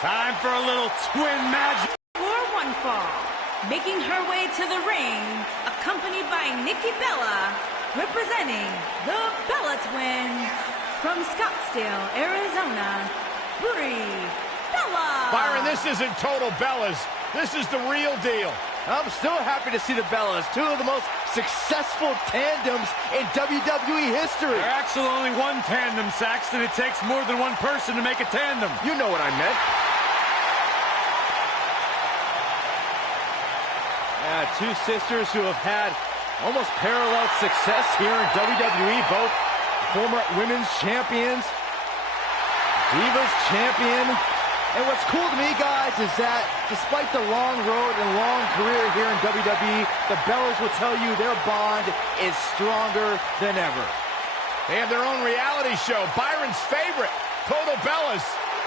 Time for a little twin magic. For one fall, making her way to the ring, accompanied by Nikki Bella, representing the Bella Twins from Scottsdale, Arizona, Brie Bella. Byron, this isn't total Bellas. This is the real deal. I'm still happy to see the Bellas, two of the most successful tandems in WWE history. They're actually only one tandem, Saxton. It takes more than one person to make a tandem. You know what I meant. Yeah, two sisters who have had almost parallel success here in WWE, both former women's champions, Divas champion. And what's cool to me, guys, is that despite the long road and long career here in WWE, the Bellas will tell you their bond is stronger than ever. They have their own reality show, Byron's favorite, Total Bellas.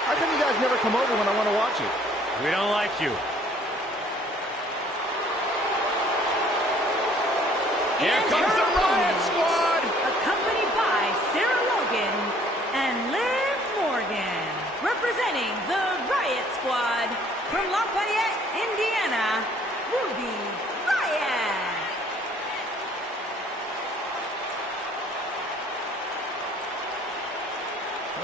How come you guys never come over when I want to watch it? We don't like you. Here comes the Riot Squad! Accompanied by Sarah Logan and Liv Morgan, representing the Riot Squad from Lafayette, Indiana, Ruby Riot.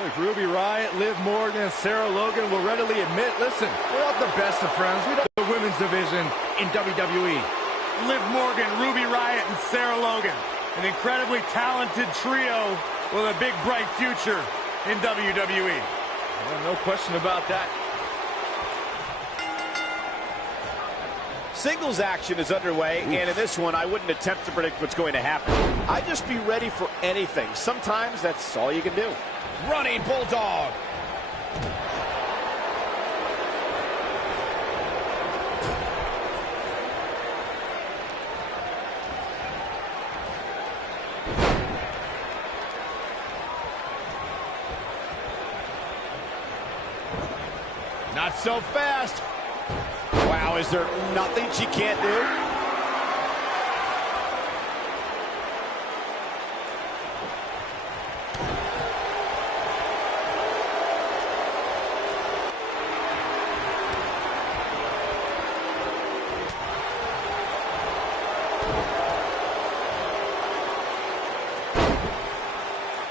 Look, Ruby Riot, Liv Morgan, and Sarah Logan will readily admit, listen, we're not the best of friends. We don't the women's division in WWE. Liv Morgan, Ruby Riot, and Sarah Logan. An incredibly talented trio with a big, bright future in WWE. Well, no question about that. Singles action is underway, and in this one, I wouldn't attempt to predict what's going to happen. I'd just be ready for anything. Sometimes that's all you can do. Running Bulldog. Not so fast. Wow, is there nothing she can't do?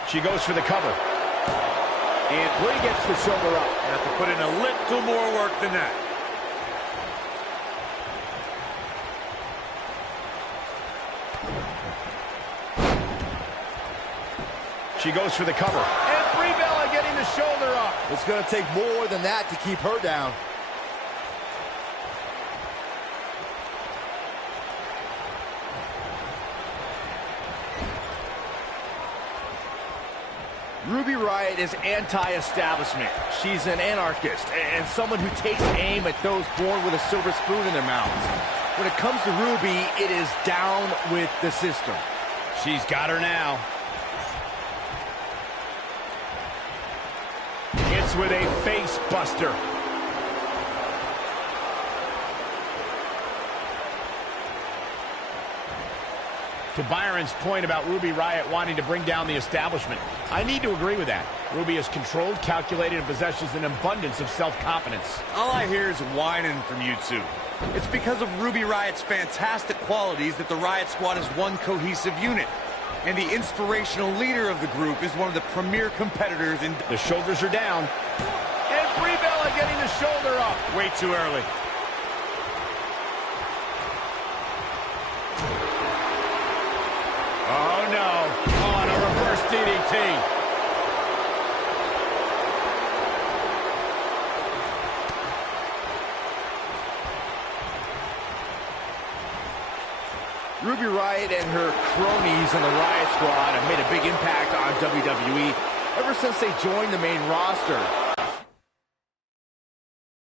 She goes for the cover. And Brie gets the shoulder up. You have to put in a little more work than that. She goes for the cover. And Brie Bella getting the shoulder up. It's going to take more than that to keep her down. Ruby Riot is anti-establishment. She's an anarchist and someone who takes aim at those born with a silver spoon in their mouths. When it comes to Ruby, it is down with the system. She's got her now. Hits with a face buster. To Byron's point about Ruby Riot wanting to bring down the establishment, I need to agree with that. Ruby is controlled, calculated, and possesses an abundance of self-confidence. All I hear is whining from you two. It's because of Ruby Riot's fantastic qualities that the Riot Squad is one cohesive unit. And the inspirational leader of the group is one of the premier competitors in... The shoulders are down. And Brie Bella getting the shoulder up. Way too early. Oh, no. On a reverse DDT. Ruby Riot and her cronies in the Riot Squad have made a big impact on WWE ever since they joined the main roster.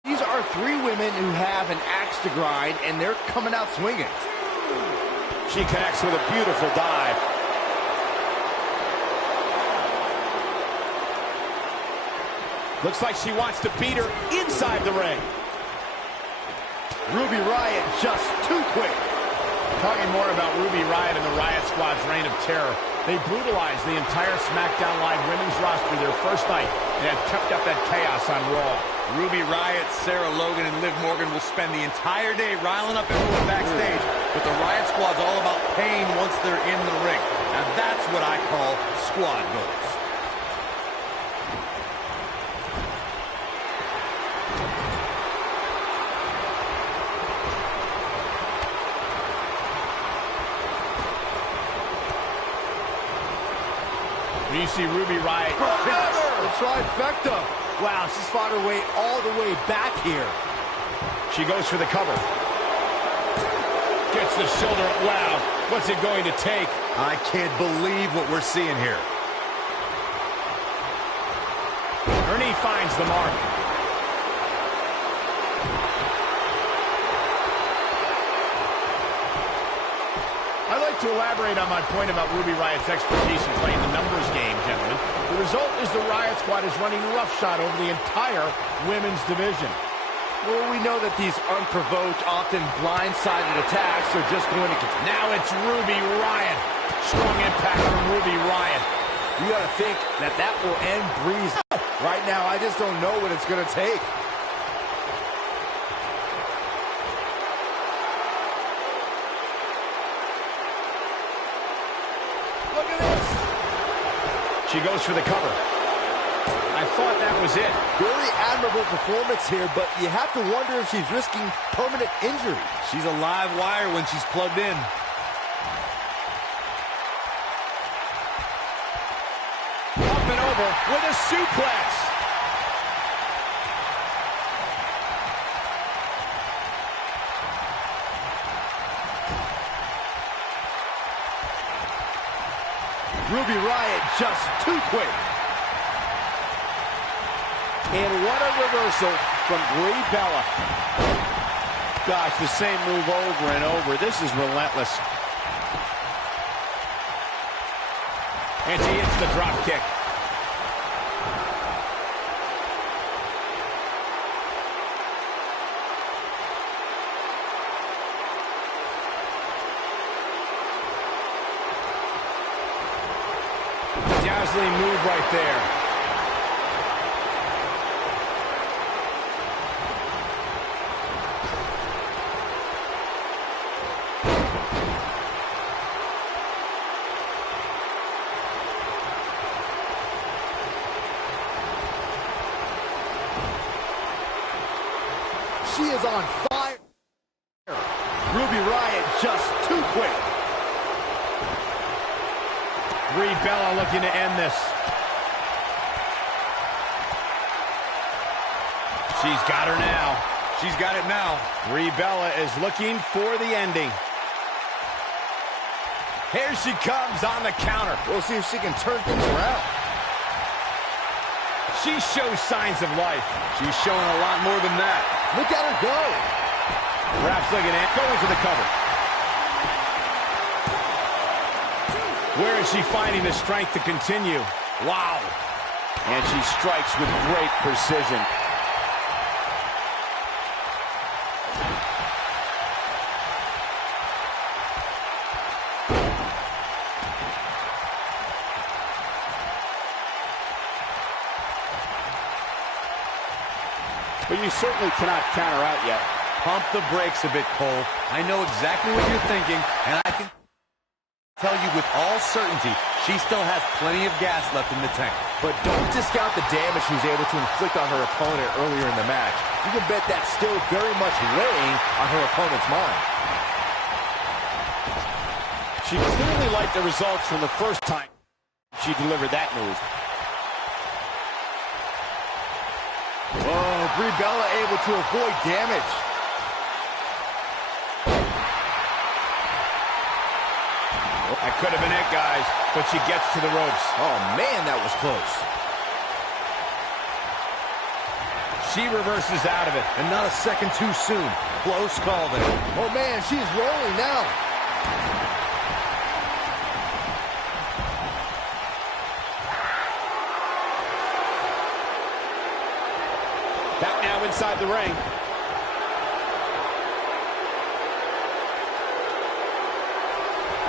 These are three women who have an axe to grind, and they're coming out swinging. She connects with a beautiful dive. Looks like she wants to beat her inside the ring. Ruby Riot just too quick. Talking more about Ruby Riot and the Riot Squad's reign of terror. They brutalized the entire SmackDown Live women's roster their first night and have kept up that chaos on Raw. Ruby Riott, Sarah Logan, and Liv Morgan will spend the entire day riling up everyone backstage, but the Riott Squad's all about pain once they're in the ring. Now that's what I call squad goals. When you see Ruby Riott, A trifecta. Wow, she's fought her way all the way back here. she goes for the cover. Gets the shoulder up. Wow, what's it going to take? I can't believe what we're seeing here. Her knee finds the mark. I'd like to elaborate on my point about Ruby Riott's expertise in playing the numbers game, gentlemen. The result is the Riott Squad is running roughshod over the entire women's division. Well, we know that these unprovoked, often blindsided attacks are just going to continue. Now it's Ruby Riott. Strong impact from Ruby Riott. You got to think that that will end Breeze. Right now, I just don't know what it's going to take. Look at this. She goes for the cover. I thought that was it. Very admirable performance here, but you have to wonder if she's risking permanent injury. She's a live wire when she's plugged in. Up and over with a suplex. Ruby Riott just too quick. And what a reversal from Brie Bella. Gosh, the same move over and over. This is relentless. And she hits the drop kick. Dazzling move right there. She is on fire. Ruby Riott just too quick. Brie Bella looking to end this. She's got her now. She's got it now. Brie Bella is looking for the ending. Here she comes on the counter. We'll see if she can turn things around. She shows signs of life. She's showing a lot more than that. Look at her go. Perhaps looking at going for the cover. Where is she finding the strength to continue? Wow. And she strikes with great precision. But you certainly cannot counter out yet. Pump the brakes a bit, Cole. I know exactly what you're thinking, and I can tell you with all certainty, she still has plenty of gas left in the tank. But don't discount the damage she was able to inflict on her opponent earlier in the match. You can bet that's still very much weighing on her opponent's mind. She clearly liked the results from the first time she delivered that move. Oh, Brie Bella able to avoid damage. That could have been it, guys, but she gets to the ropes. Oh, man, that was close. She reverses out of it. And not a second too soon. Close call there. Oh, man, she's rolling now. Back now inside the ring.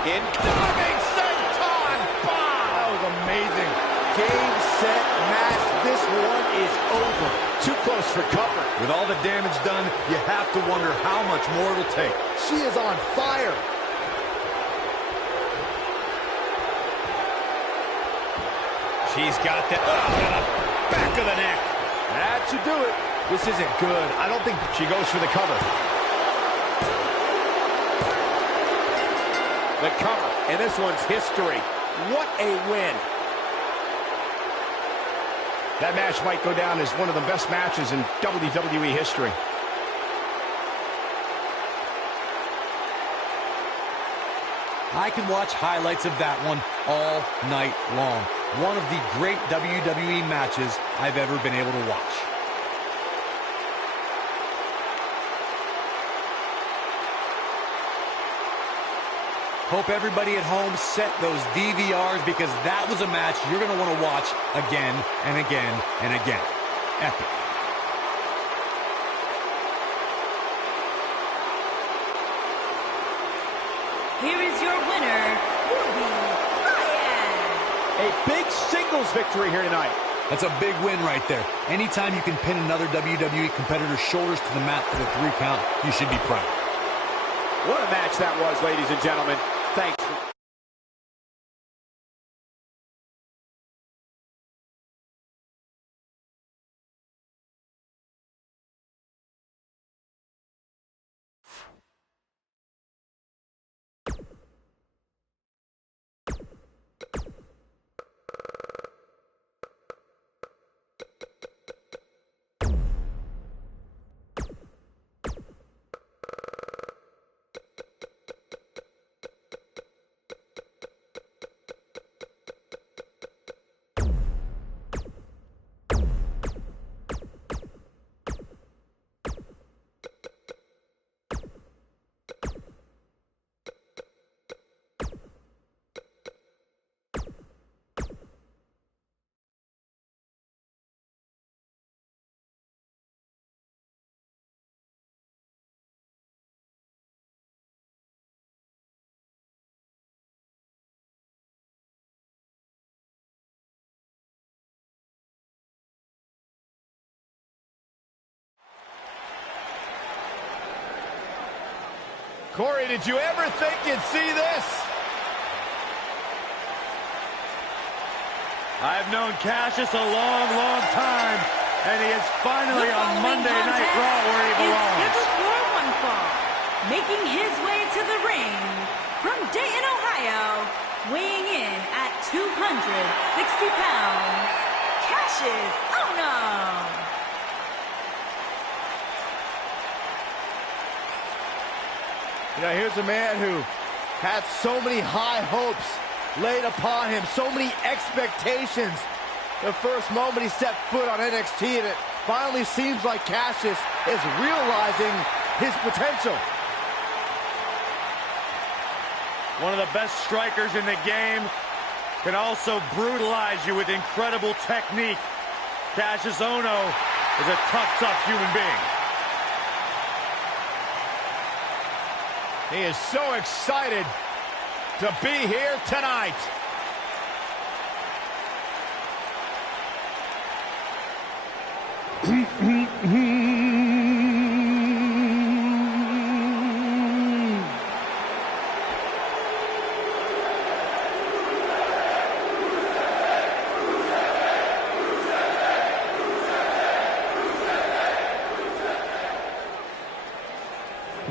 Incoming senton bomb! That was amazing. Game, set, match. This one is over. Too close for comfort. With all the damage done, you have to wonder how much more it'll take. She is on fire. She's got the back of the neck. That should do it. This isn't good. I don't think she goes for the cover. The cover, and this one's history. What a win. That match might go down as one of the best matches in WWE history. I can watch highlights of that one all night long. One of the great WWE matches I've ever been able to watch. Hope everybody at home set those DVRs, because that was a match you're going to want to watch again and again and again. Epic. Here is your winner, Ruby Riott. A big singles victory here tonight. That's a big win right there. Anytime you can pin another WWE competitor's shoulders to the mat for the 3 count, you should be proud. What a match that was, ladies and gentlemen. Thanks. Corey, did you ever think you'd see this? I've known Cassius a long, long time, and he is finally on Monday Night Raw where he belongs. Scheduled for one fall, making his way to the ring from Dayton, Ohio, weighing in at 260 pounds, Cassius Ohno. You know, here's a man who had so many high hopes laid upon him, so many expectations. The first moment he stepped foot on NXT, and it finally seems like Cassius is realizing his potential. One of the best strikers in the game, can also brutalize you with incredible technique. Cassius Ohno is a tough, tough human being. He is so excited to be here tonight.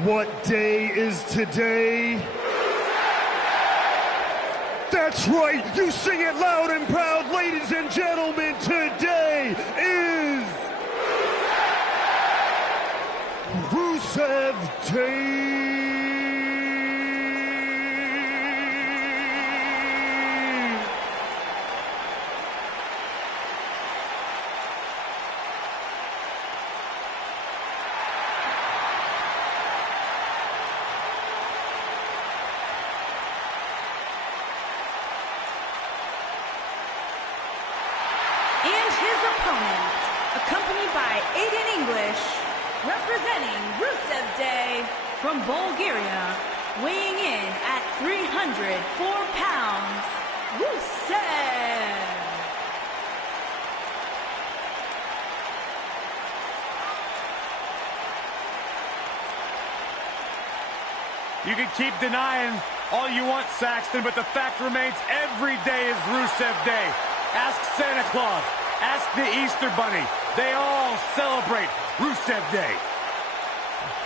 What day is today? That's right, you sing it loud and proud, ladies and gentlemen. Today is Rusev Day. And his opponent, accompanied by Aiden English, representing Rusev Day from Bulgaria, weighing in at 304 pounds, Rusev. You can keep denying all you want, Saxton, but the fact remains every day is Rusev Day. Ask Santa Claus. Ask the Easter Bunny. They all celebrate Rusev Day.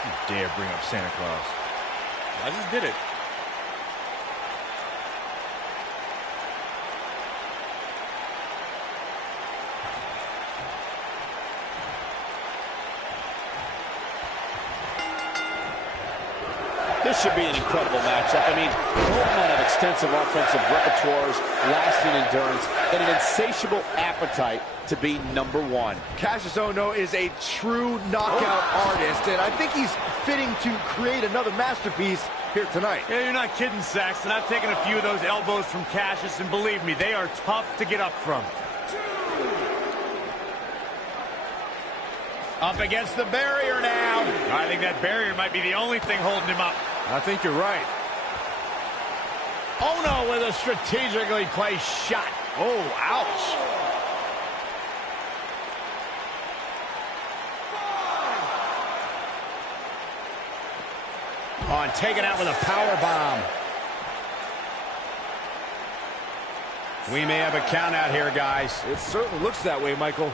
You dare bring up Santa Claus. I just did it. This should be an incredible matchup. I mean, both men have extensive offensive repertoires, lasting endurance, and an insatiable appetite to be #1. Cassius Ohno is a true knockout artist, and I think he's fitting to create another masterpiece here tonight. Yeah, you're not kidding, Saxton. I've taken a few of those elbows from Cassius, and believe me, they are tough to get up from. Up against the barrier now. I think that barrier might be the only thing holding him up. I think you're right. Ohno with a strategically placed shot. Oh, ouch. Oh, and taken out with a power bomb. We may have a count out here, guys. It certainly looks that way, Michael.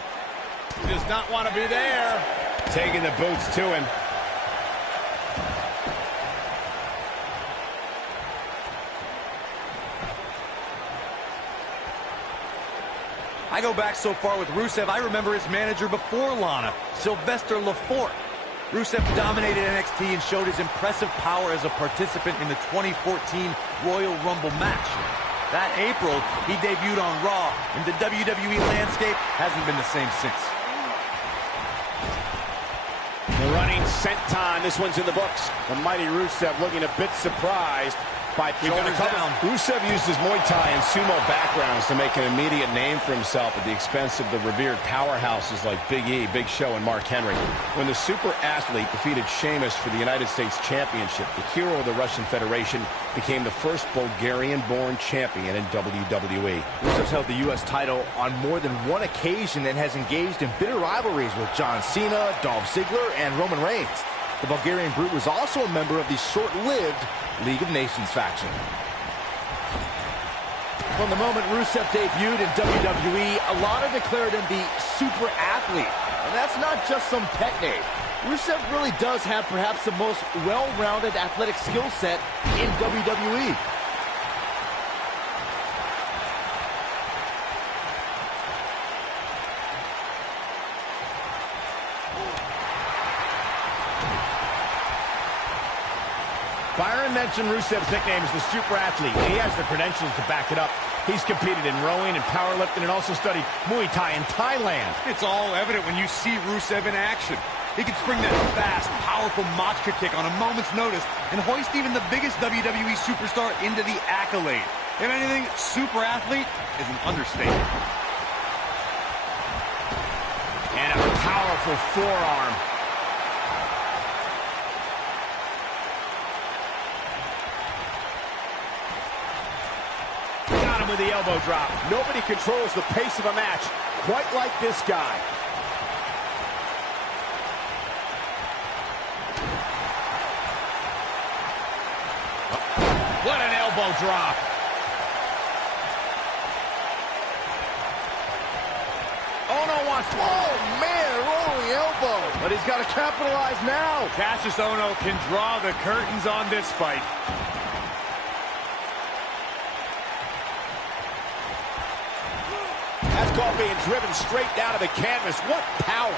He does not want to be there. Taking the boots to him. I go back so far with Rusev, I remember his manager before Lana, Sylvester Lefort. Rusev dominated NXT and showed his impressive power as a participant in the 2014 Royal Rumble match. That April, he debuted on Raw, and the WWE landscape hasn't been the same since. The running senton. This one's in the books. The mighty Rusev looking a bit surprised by Shoulders down. Rusev used his Muay Thai and sumo backgrounds to make an immediate name for himself at the expense of the revered powerhouses like Big E, Big Show, and Mark Henry. When the super athlete defeated Sheamus for the United States Championship, the hero of the Russian Federation became the first Bulgarian-born champion in WWE. Rusev's held the U.S. title on more than one occasion and has engaged in bitter rivalries with John Cena, Dolph Ziggler, and Roman Reigns. The Bulgarian Brute was also a member of the short-lived League of Nations faction. From the moment Rusev debuted in WWE, Lana declared him the super athlete. And that's not just some pet name. Rusev really does have perhaps the most well-rounded athletic skill set in WWE. Byron mentioned Rusev's nickname is the super athlete. He has the credentials to back it up. He's competed in rowing and powerlifting and also studied Muay Thai in Thailand. It's all evident when you see Rusev in action. He can spring that fast, powerful Machka kick on a moment's notice and hoist even the biggest WWE superstar into the accolade. If anything, super athlete is an understatement. And a powerful forearm. Got him with the elbow drop. Nobody controls the pace of a match quite like this guy. What an elbow drop. Ohno wants to... Oh, man, rolling elbow. But he's got to capitalize now. Cassius Ohno can draw the curtains on this fight. That's called being driven straight down to the canvas. What power.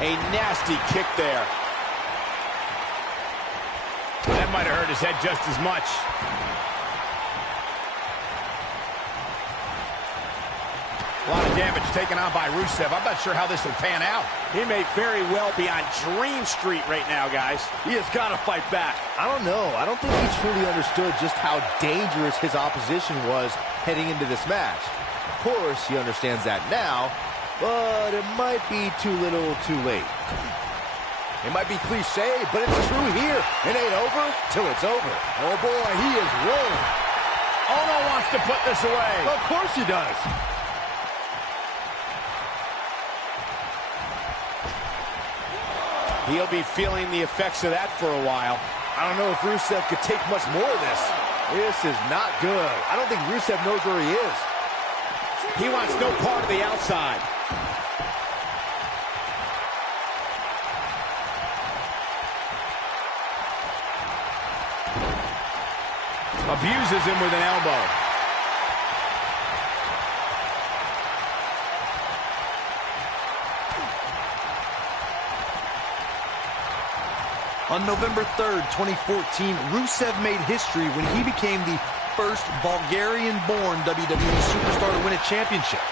A nasty kick there. That might have hurt his head just as much. A lot of damage taken on by Rusev. I'm not sure how this will pan out. He may very well be on Dream Street right now, guys. He has got to fight back. I don't know. I don't think he truly understood just how dangerous his opposition was heading into this match. Of course, he understands that now, but it might be too little too late. It might be cliche, but it's true here. It ain't over till it's over. Oh boy, he is rolling. Ohno wants to put this away. Of course he does. He'll be feeling the effects of that for a while. I don't know if Rusev could take much more of this. This is not good. I don't think Rusev knows where he is. He wants no part of the outside. Abuses him with an elbow. On November 3rd, 2014, Rusev made history when he became the first Bulgarian-born WWE superstar to win a championship.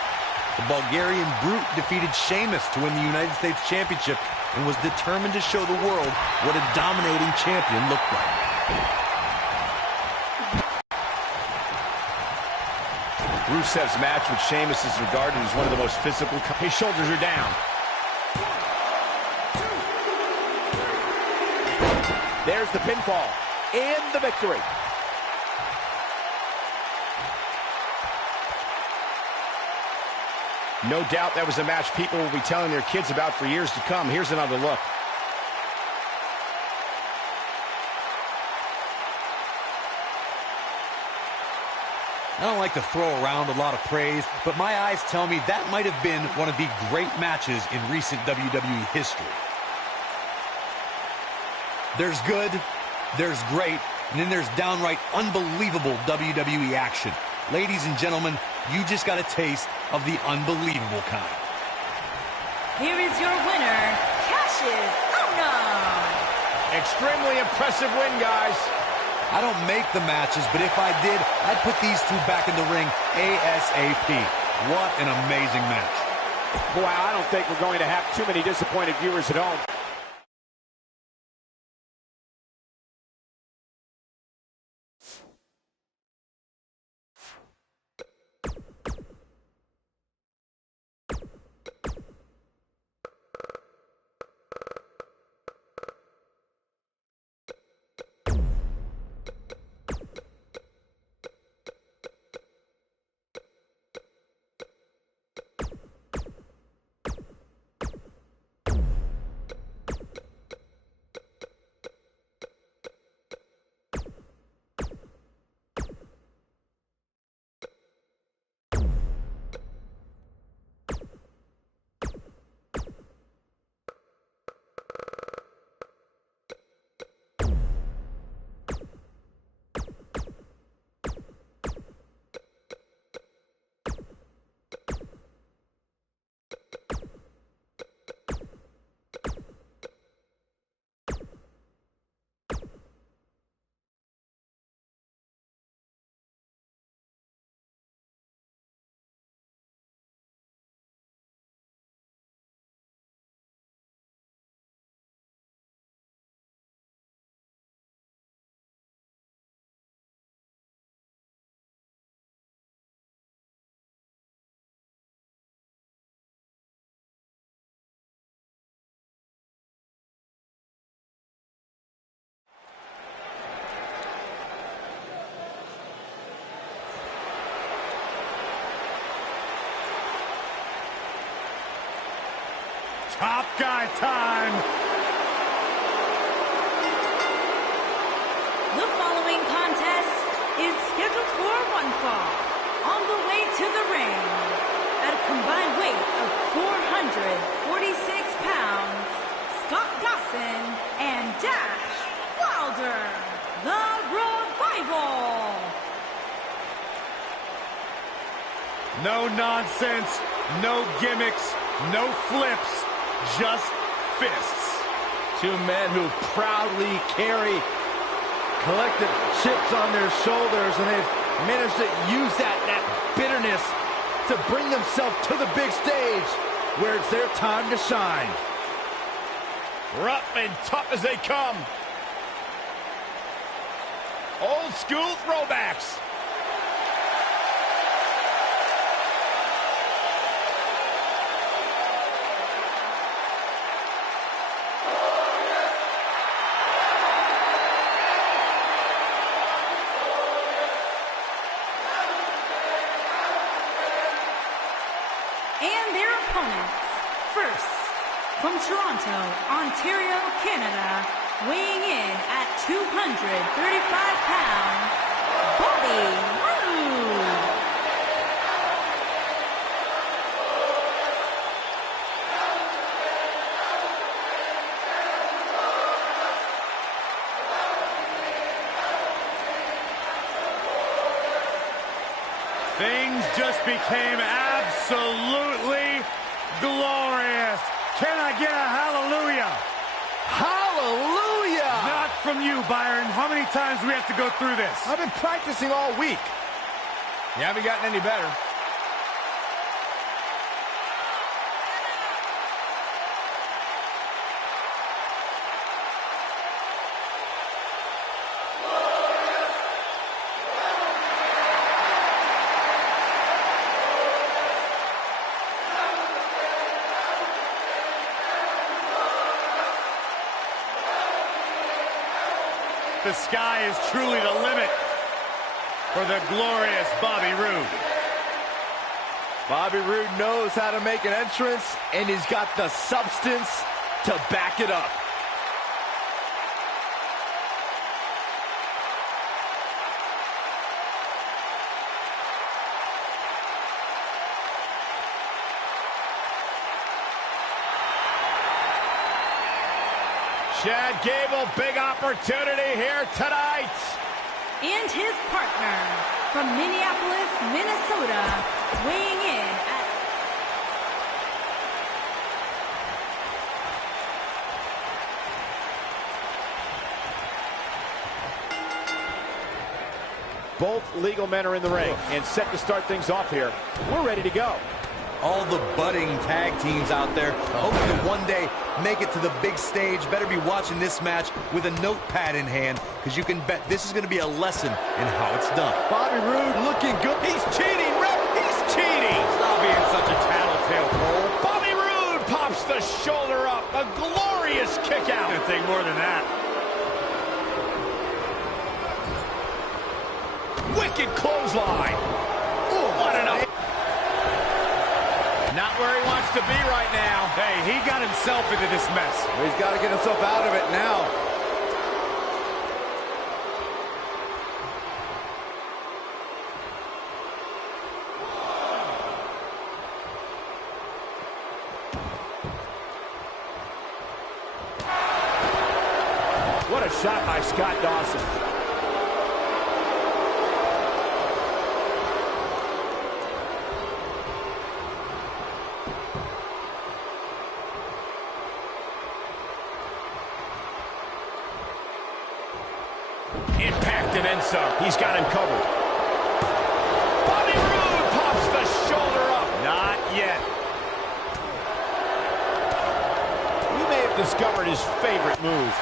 The Bulgarian Brute defeated Sheamus to win the United States Championship and was determined to show the world what a dominating champion looked like. Rusev's match with Sheamus is regarded as one of the most physical. His shoulders are down. There's the pinfall and the victory. No doubt that was a match people will be telling their kids about for years to come. Here's another look. I don't like to throw around a lot of praise, but my eyes tell me that might have been one of the great matches in recent WWE history. There's good, there's great, and then there's downright unbelievable WWE action. Ladies and gentlemen, you just got a taste of the unbelievable kind. Here is your winner, Cassius Ohno. Extremely impressive win, guys. I don't make the matches, but if I did, I'd put these two back in the ring ASAP. What an amazing match. Boy, I don't think we're going to have too many disappointed viewers at home. Top guy time. The following contest is scheduled for one fall. On the way to the ring, at a combined weight of 446 pounds, Scott Dawson and Dash Wilder, the Revival. No nonsense, no gimmicks, no flips, just fists. Two men who proudly carry collective chips on their shoulders, and they've managed to use that bitterness to bring themselves to the big stage where it's their time to shine. Rough and tough as they come. Old school throwbacks. And their opponents. First, from Toronto, Ontario, Canada, weighing in at 235 pounds, Bobby Roode. Things just became absolutely glorious. Can I get a hallelujah? Hallelujah! Not from you, Byron. How many times do we have to go through this? I've been practicing all week. You haven't gotten any better. The sky is truly the limit for the glorious Bobby Roode. Bobby Roode knows how to make an entrance, and he's got the substance to back it up. Chad Gable, big opportunity here tonight. And his partner from Minneapolis, Minnesota, weighing in at Both legal men are in the ring and set to start things off here. We're ready to go. All the budding tag teams out there hoping to one day make it to the big stage better be watching this match with a notepad in hand, because you can bet this is going to be a lesson in how it's done. Bobby Roode looking good. He's cheating, Ref. He's cheating. Stop being such a tattletale, Cole. Bobby Roode pops the shoulder up. A glorious kick out. It's going to take more than that. Wicked clothesline. Ooh, what an up. Not where he wants to be right now. Hey, he got himself into this mess. He's got to get himself out of it now. What a shot by Scott Dawson. Impact and then some. He's got him covered. Bobby Roode pops the shoulder up. Not yet. We may have discovered his favorite move.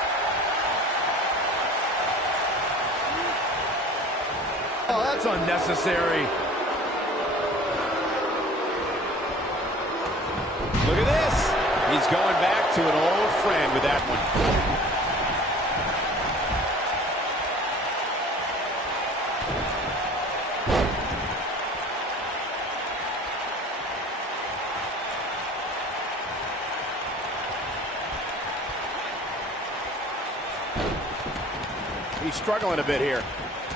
Oh, that's unnecessary. Look at this. He's going back to an old friend with that one. He's struggling a bit here.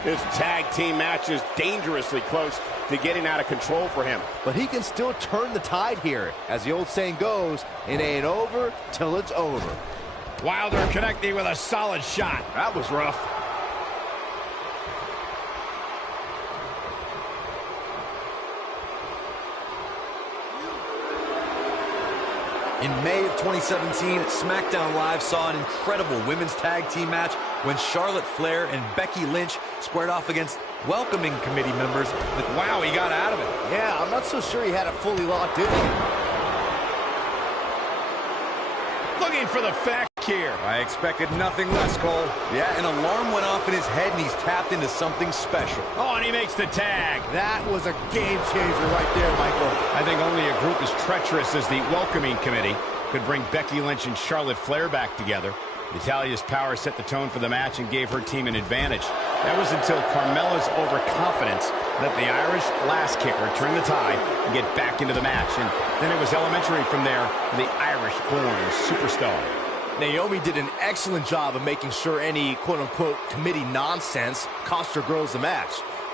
This tag team match is dangerously close to getting out of control for him. But he can still turn the tide here. As the old saying goes, it ain't over till it's over. Wilder connecting with a solid shot. That was rough. In May of 2017, SmackDown Live saw an incredible women's tag team match when Charlotte Flair and Becky Lynch squared off against welcoming committee members. But wow, he got out of it. Yeah, I'm not so sure he had it fully locked in. Looking for the fact here. I expected nothing less, Cole. Yeah, an alarm went off in his head and he's tapped into something special. Oh, and he makes the tag. That was a game changer right there, Michael. I think only a group as treacherous as the welcoming committee could bring Becky Lynch and Charlotte Flair back together. Natalia's power set the tone for the match and gave her team an advantage. That was until Carmella's overconfidence let the Irish lass kicker turn the tide and get back into the match. And then it was elementary from there for the Irish-born superstar. Naomi did an excellent job of making sure any quote-unquote committee nonsense cost her girls the match.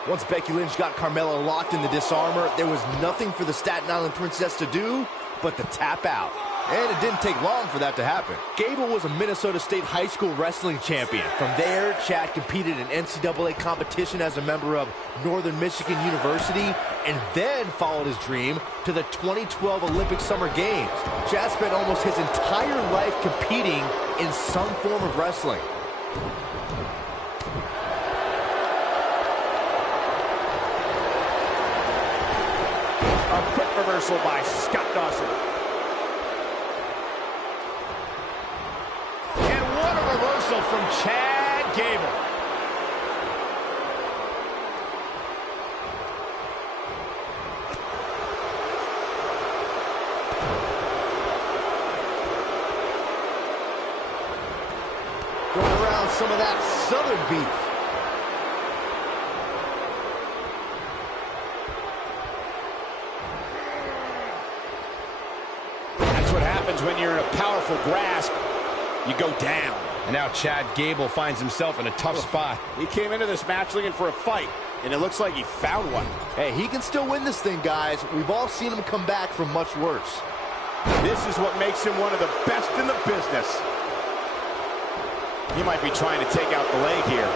Once Becky Lynch got Carmella locked in the disarmor, there was nothing for the Staten Island Princess to do but to tap out. And it didn't take long for that to happen. Gable was a Minnesota State high school wrestling champion. From there, Chad competed in NCAA competition as a member of Northern Michigan University, and then followed his dream to the 2012 Olympic Summer Games. Chad spent almost his entire life competing in some form of wrestling. A quick reversal by Scott Dawson. From Chad Gable. Going around some of that Southern beef. That's what happens when you're in a powerful grasp. You go down. And now Chad Gable finds himself in a tough spot. He came into this match looking for a fight, and it looks like he found one. Hey, he can still win this thing, guys. We've all seen him come back from much worse. This is what makes him one of the best in the business. He might be trying to take out the leg here.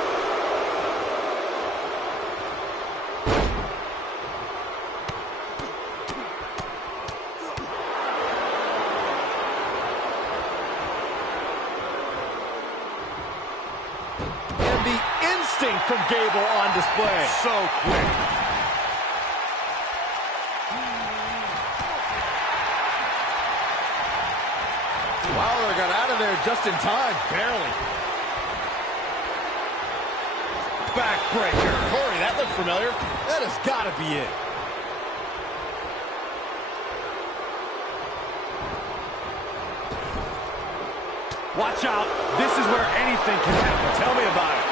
From Gable on display. So quick. Wilder got out of there just in time. Barely. Backbreaker. Corey, that looked familiar. That has got to be it. Watch out. This is where anything can happen. Tell me about it.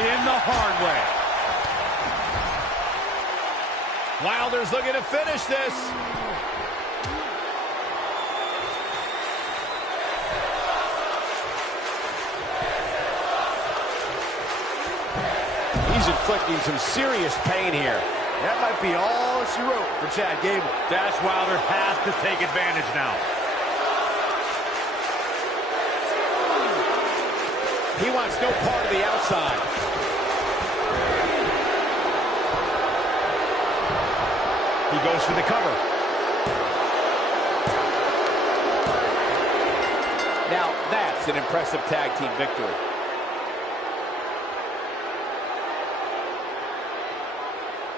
In the hard way. Wilder's looking to finish this. He's inflicting some serious pain here. That might be all she wrote for Chad Gable. Dash Wilder has to take advantage now. He wants no part of the outside. He goes for the cover. Now that's an impressive tag team victory.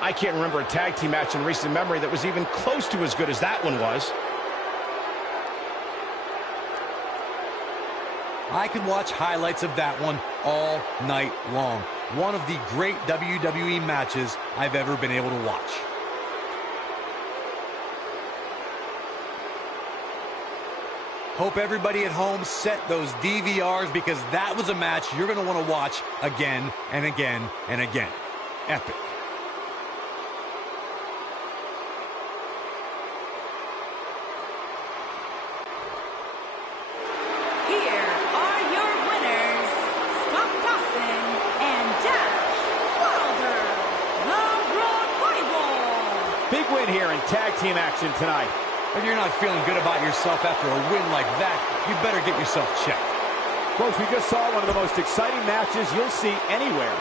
I can't remember a tag team match in recent memory that was even close to as good as that one was. I could watch highlights of that one all night long. One of the great WWE matches I've ever been able to watch. Hope everybody at home set those DVRs, because that was a match you're going to want to watch again and again and again. Epic. Here are your winners, Scott Dawson and Dash Wilder, the Revival. Big win here in tag team action tonight. If you're not feeling good about yourself after a win like that, you better get yourself checked. Folks, we just saw one of the most exciting matches you'll see anywhere.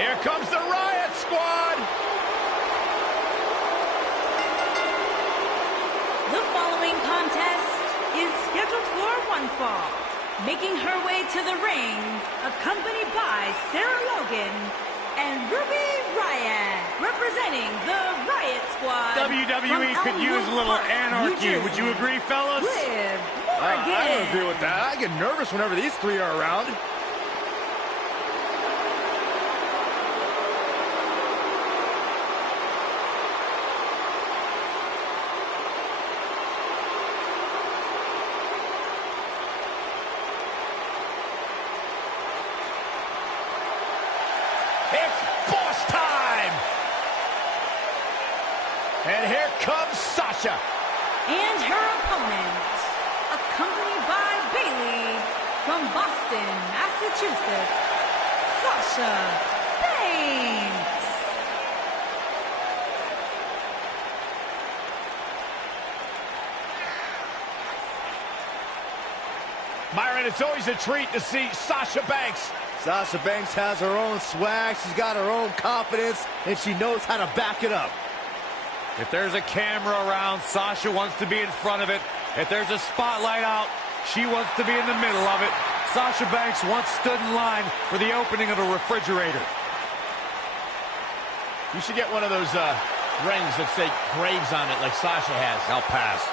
Here comes the Riot Squad. The following contest is scheduled for one fall. Making her way to the ring, accompanied by Sarah Logan and Ruby Riott, representing the Riot Squad. WWE could use a little anarchy. Would you agree, fellas? Liv Morgan. I don't agree with that. I get nervous whenever these three are around. It's boss time! And here comes Sasha. And her opponent, accompanied by Bayley from Boston, Massachusetts, Sasha Banks. Byron, it's always a treat to see Sasha Banks. Sasha Banks has her own swag, she's got her own confidence, and she knows how to back it up. If there's a camera around, Sasha wants to be in front of it. If there's a spotlight out, she wants to be in the middle of it. Sasha Banks once stood in line for the opening of a refrigerator. You should get one of those rings that say Graves on it like Sasha has. I'll pass.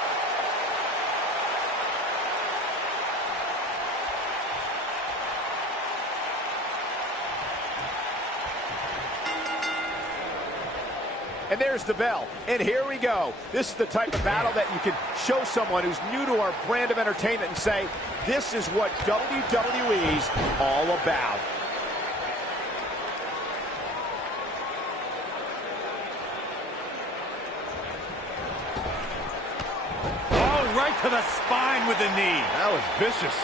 And there's the bell. And here we go. This is the type of battle that you can show someone who's new to our brand of entertainment and say, this is what WWE's all about. Oh, right to the spine with the knee. That was vicious.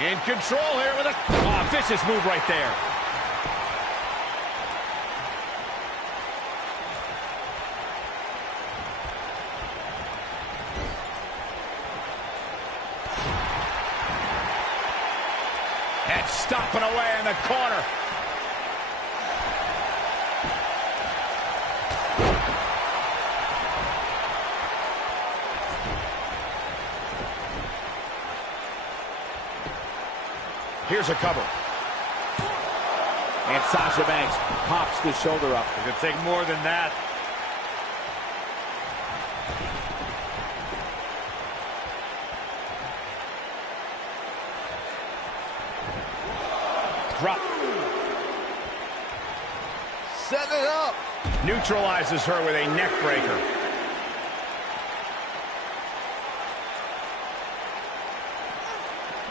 In control here with a vicious move right there. And stomping away in the corner. Here's a cover. And Sasha Banks pops the shoulder up. It could take more than that. Drop. Set it up. Neutralizes her with a neck breaker.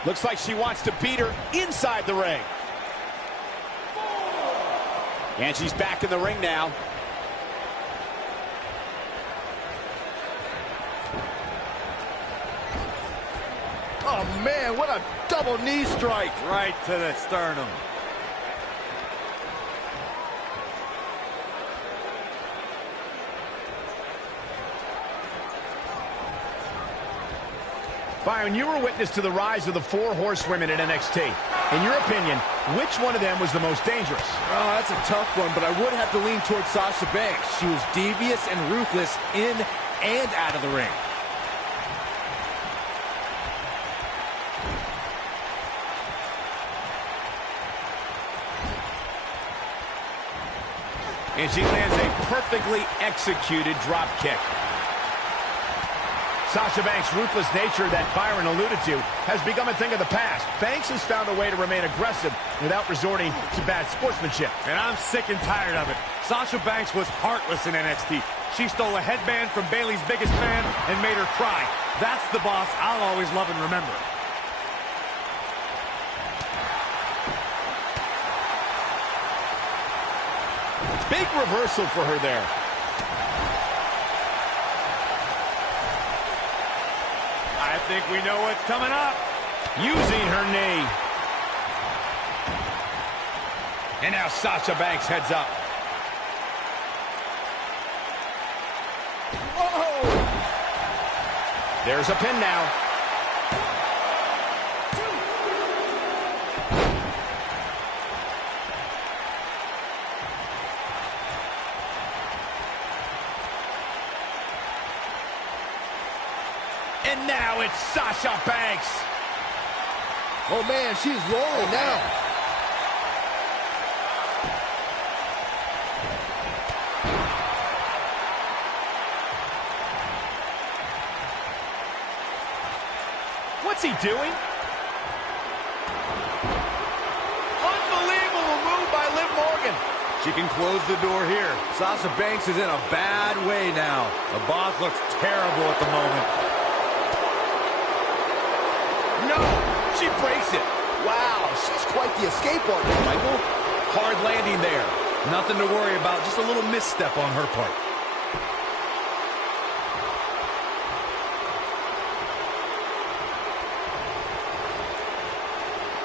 Looks like she wants to beat her inside the ring. And she's back in the ring now. Oh, man, what a double knee strike. Right to the sternum. Byron, you were witness to the rise of the four horsewomen in NXT. In your opinion, which one of them was the most dangerous? Oh, that's a tough one, but I would have to lean towards Sasha Banks. She was devious and ruthless in and out of the ring. And she lands a perfectly executed drop kick. Sasha Banks' ruthless nature that Byron alluded to has become a thing of the past. Banks has found a way to remain aggressive without resorting to bad sportsmanship. And I'm sick and tired of it. Sasha Banks was heartless in NXT. She stole a headband from Bayley's biggest fan and made her cry. That's the boss I'll always love and remember. Big reversal for her there. think we know what's coming up. Using her knee. And now Sasha Banks heads up. Whoa! There's a pin now. And now it's Sasha Banks. Oh, man, she's rolling now. What's he doing? Unbelievable move by Liv Morgan. She can close the door here. Sasha Banks is in a bad way now. The boss looks terrible at the moment. No, she breaks it. Wow, she's quite the escape artist, Michael. Hard landing there. Nothing to worry about, just a little misstep on her part.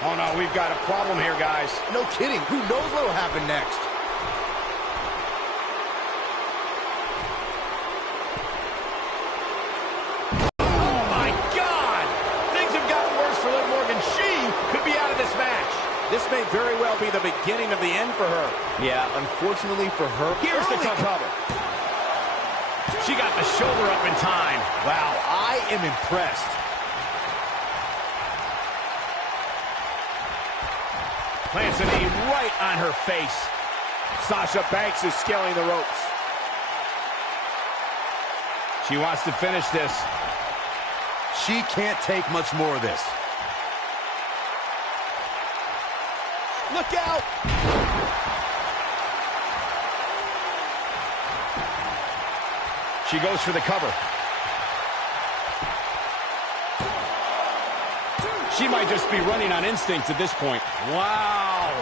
Oh no, we've got a problem here, guys. No kidding. Who knows what will happen next? Oh my God! Things have gotten worse for Liv Morgan. She could be out of this match. This may very well be the beginning of the end for her. Yeah, unfortunately for her. Here's the cover. She got the shoulder up in time. Wow, I am impressed. Plants a knee right on her face. Sasha Banks is scaling the ropes. She wants to finish this. She can't take much more of this. Look out! She goes for the cover. She might just be running on instinct at this point. Wow!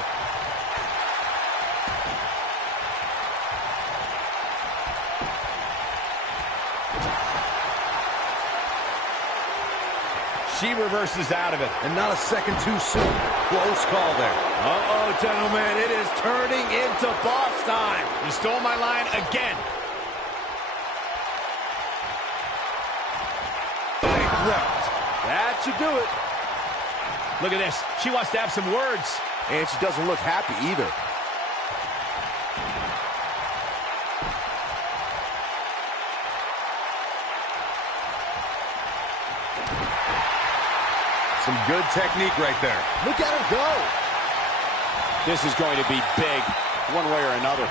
She reverses out of it. And not a second too soon. Close call there. Uh-oh, gentlemen, it is turning into boss time. You stole my line again. Bankrupt. That should do it. Look at this. She wants to have some words. And she doesn't look happy either. Some good technique right there. Look at her go. This is going to be big, one way or another.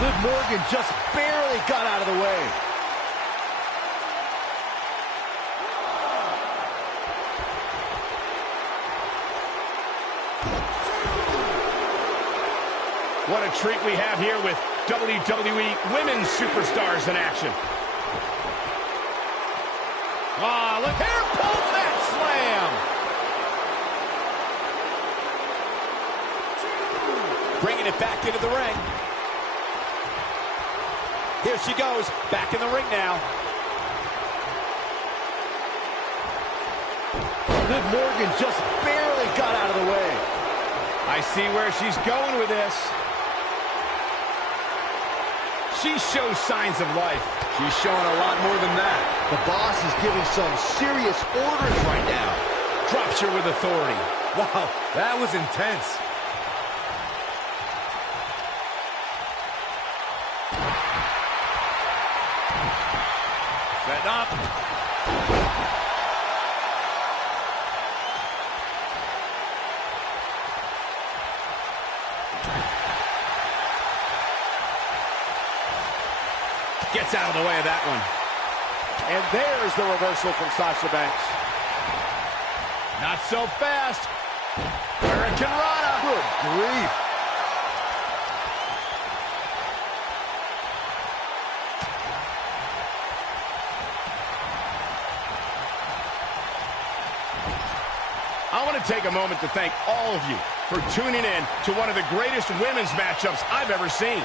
Liv Morgan just barely got out of the way. What a treat we have here with WWE Women's Superstars in action. Ah, look here, pull that slam. Bringing it back into the ring. Here she goes, back in the ring now. Liv Morgan just barely got out of the way. I see where she's going with this. She shows signs of life. She's showing a lot more than that. The boss is giving some serious orders right now. Drops her with authority. Wow, that was intense. Set up. Gets out of the way of that one. And there's the reversal from Sasha Banks. Not so fast. Hurricane Rana. Good grief. I want to take a moment to thank all of you for tuning in to one of the greatest women's matchups I've ever seen.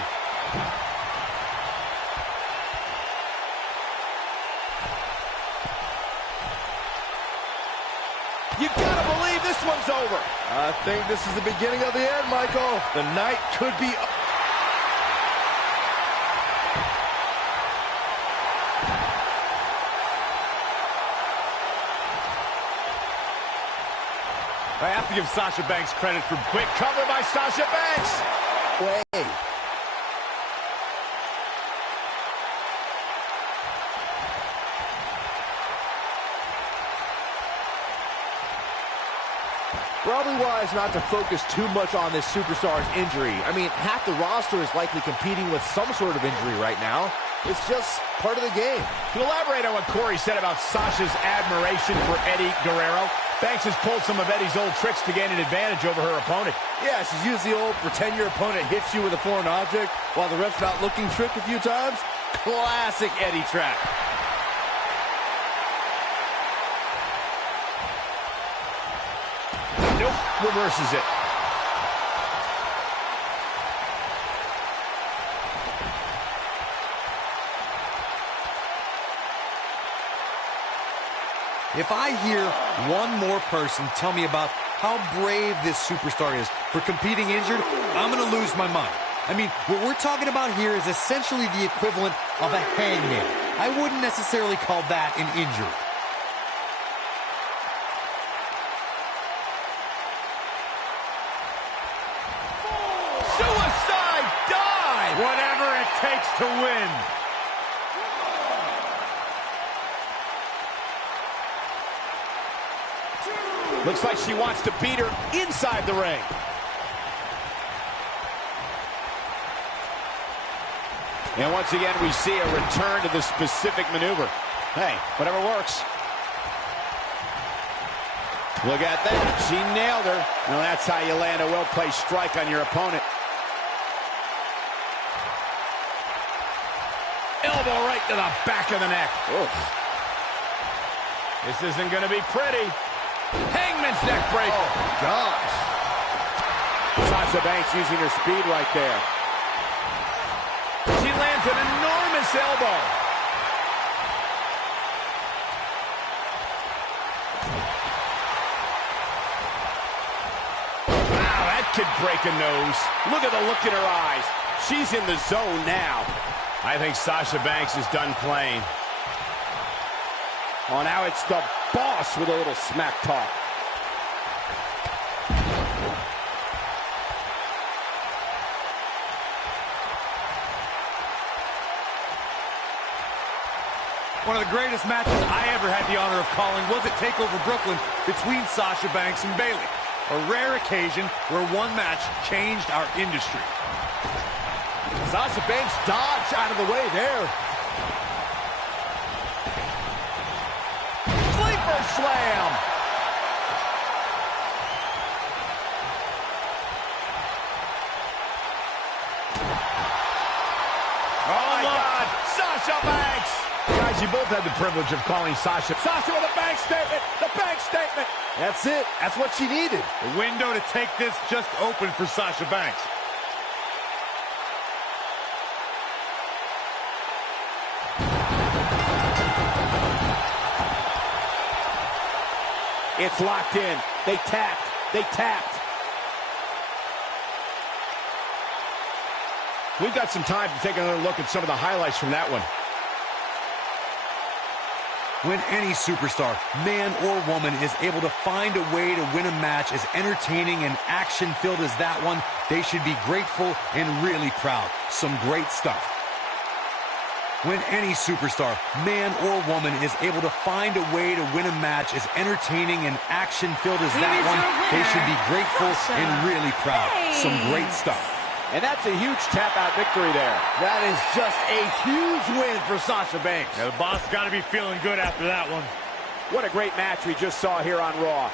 You gotta believe this one's over. I think this is the beginning of the end, Michael. The night could be... I have to give Sasha Banks credit for Quick cover by Sasha Banks. Way. Probably wise not to focus too much on this superstar's injury. I mean, half the roster is likely competing with some sort of injury right now. It's just part of the game. To elaborate on what Corey said about Sasha's admiration for Eddie Guerrero, Banks has pulled some of Eddie's old tricks to gain an advantage over her opponent. Yeah, she's used the old pretend your opponent hits you with a foreign object while the ref's not looking trick a few times. Classic Eddie trap. Nope, reverses it. If I hear one more person tell me about how brave this superstar is for competing injured, I'm going to lose my mind. I mean, what we're talking about here is essentially the equivalent of a hangnail. I wouldn't necessarily call that an injury. Suicide dive! Whatever it takes to win. Looks like she wants to beat her inside the ring. And once again, we see a return to the specific maneuver. Hey, whatever works. Look at that. She nailed her. Now that's how you land a well-placed strike on your opponent. Elbow right to the back of the neck. Oof. This isn't going to be pretty. Hangman's neck breaker. Oh, gosh. Sasha Banks using her speed right there. She lands an enormous elbow. Wow, that could break a nose. Look at the look in her eyes. She's in the zone now. I think Sasha Banks is done playing. Oh, now it's the boss with a little smack talk. One of the greatest matches I ever had the honor of calling was at TakeOver Brooklyn between Sasha Banks and Bayley. A rare occasion where one match changed our industry. Sasha Banks dodged out of the way there. Sleeper slam. Oh my God, Sasha Banks. Guys, you both had the privilege of calling Sasha. Sasha with a bank statement. The bank statement. That's it. That's what she needed. The window to take this just opened for Sasha Banks. It's locked in. They tapped. They tapped. We've got some time to take another look at some of the highlights from that one. When any superstar, man or woman, is able to find a way to win a match as entertaining and action-filled as that one, they should be grateful and really proud. Some great stuff. When any superstar, man or woman, is able to find a way to win a match as entertaining and action-filled as that one, they should be grateful and really proud. Some great stuff. And that's a huge tap-out victory there. That is just a huge win for Sasha Banks. Yeah, the boss got to be feeling good after that one. What a great match we just saw here on Raw.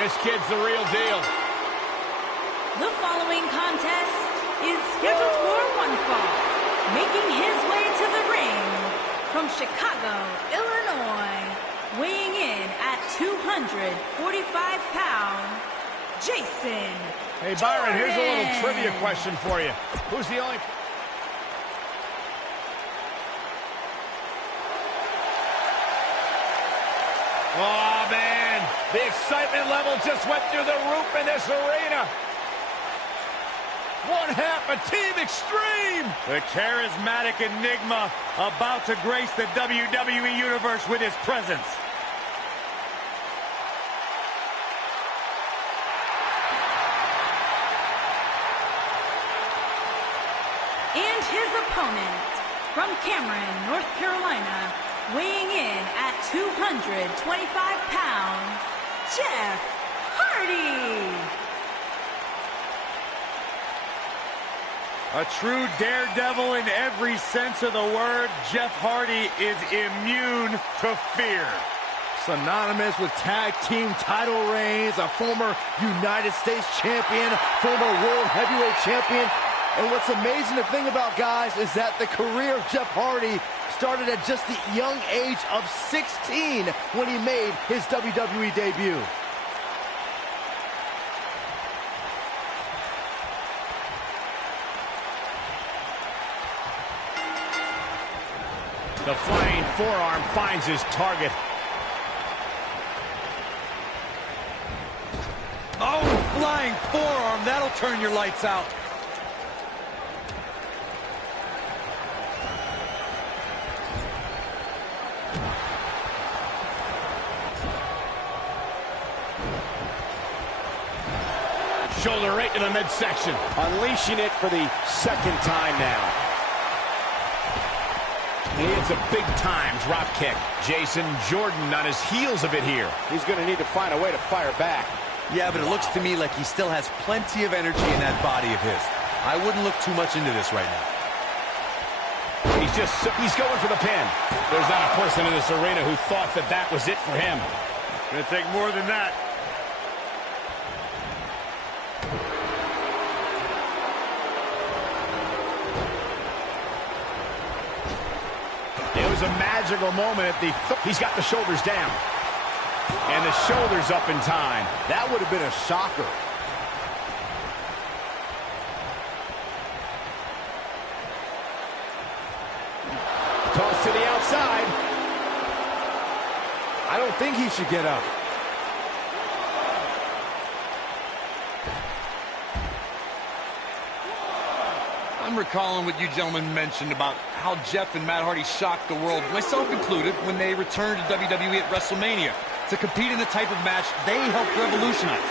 This kid's the real deal. The following contest is scheduled for one fall. Making his way to the ring from Chicago, Illinois, weighing in at 245 pounds, Jason Hey, Byron, here's a little Jordan. trivia question for you. Who's the only... Oh, man. The excitement level just went through the roof in this arena. One half of Team Extreme. The charismatic enigma about to grace the WWE Universe with his presence. And his opponent from Cameron, North Carolina, weighing in at 225 pounds, Jeff Hardy. A true daredevil in every sense of the word, Jeff Hardy is immune to fear. Synonymous with tag team title reigns, a former United States champion, former world heavyweight champion. And what's amazing to think about, guys, is that the career of Jeff Hardy started at just the young age of 16 when he made his WWE debut. The flying forearm finds his target. Oh, flying forearm, that'll turn your lights out. Shoulder right to the midsection. Unleashing it for the second time now. It's a big-time drop kick. Jason Jordan on his heels a bit here. He's going to need to find a way to fire back. Yeah, but it looks to me like he still has plenty of energy in that body of his. I wouldn't look too much into this right now. He's going for the pin. There's not a person in this arena who thought that that was it for him. Gonna take more than that. It was a magical moment at the... He's got the shoulders down. And the shoulders up in time. That would have been a shocker. Toss to the outside. I don't think he should get up. I'm recalling what you gentlemen mentioned about how Jeff and Matt Hardy shocked the world, myself included, when they returned to WWE at WrestleMania to compete in the type of match they helped revolutionize.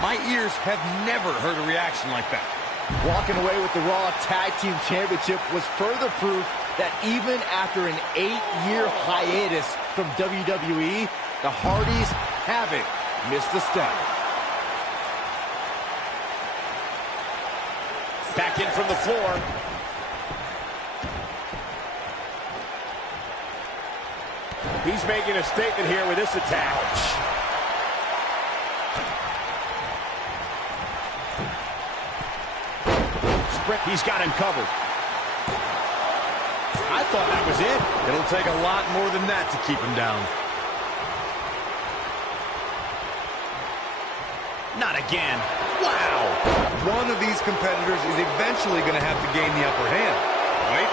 My ears have never heard a reaction like that. Walking away with the Raw Tag Team Championship was further proof that even after an 8-year hiatus from WWE, the Hardys haven't missed a step. Back in from the floor. He's making a statement here with this attack. Sprint, he's got him covered. I thought that was it. It'll take a lot more than that to keep him down. Not again. Wow. One of these competitors is eventually going to have to gain the upper hand, right?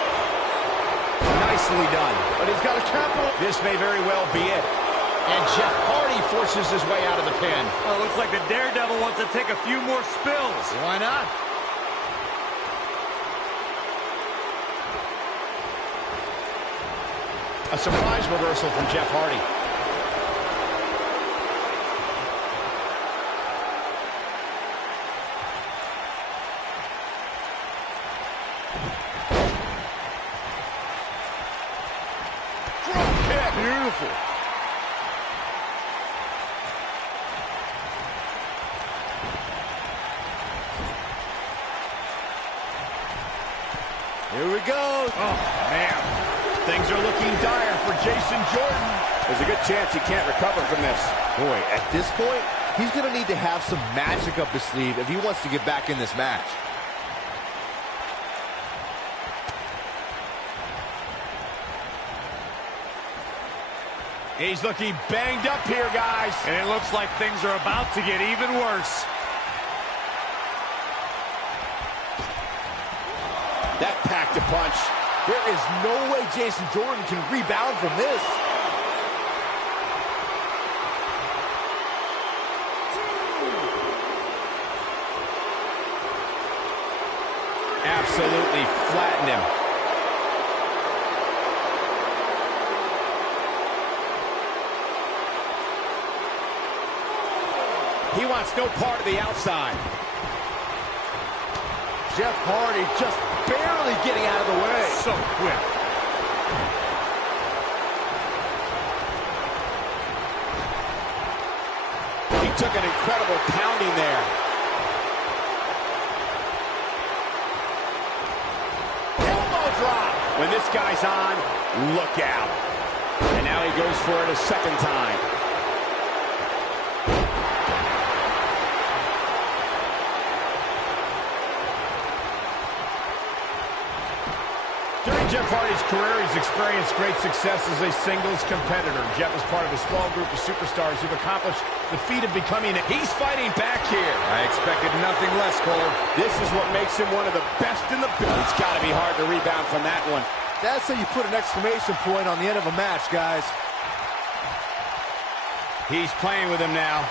Nicely done. But he's got a capital. This may very well be it. And Jeff Hardy forces his way out of the pin. Well, it looks like the Daredevil wants to take a few more spills. Why not? A surprise reversal from Jeff Hardy. Beautiful. Here we go. Oh, man. Things are looking dire for Jason Jordan. There's a good chance he can't recover from this. Boy, at this point, He's going to need to have some magic up his sleeve if he wants to get back in this match. He's looking banged up here, guys. And it looks like things are about to get even worse. That packed a punch. There is no way Jason Jordan can rebound from this. Absolutely flattened him. He wants no part of the outside. Jeff Hardy just barely getting out of the way. So quick. He took an incredible pounding there. Elbow drop. When this guy's on, look out. And now he goes for it a second time. During Jeff Hardy's career, he's experienced great success as a singles competitor. Jeff is part of a small group of superstars who've accomplished the feat of becoming a... He's fighting back here. I expected nothing less, Cole. This is what makes him one of the best in the business. It's got to be hard to rebound from that one. That's how you put an exclamation point on the end of a match, guys. He's playing with him now.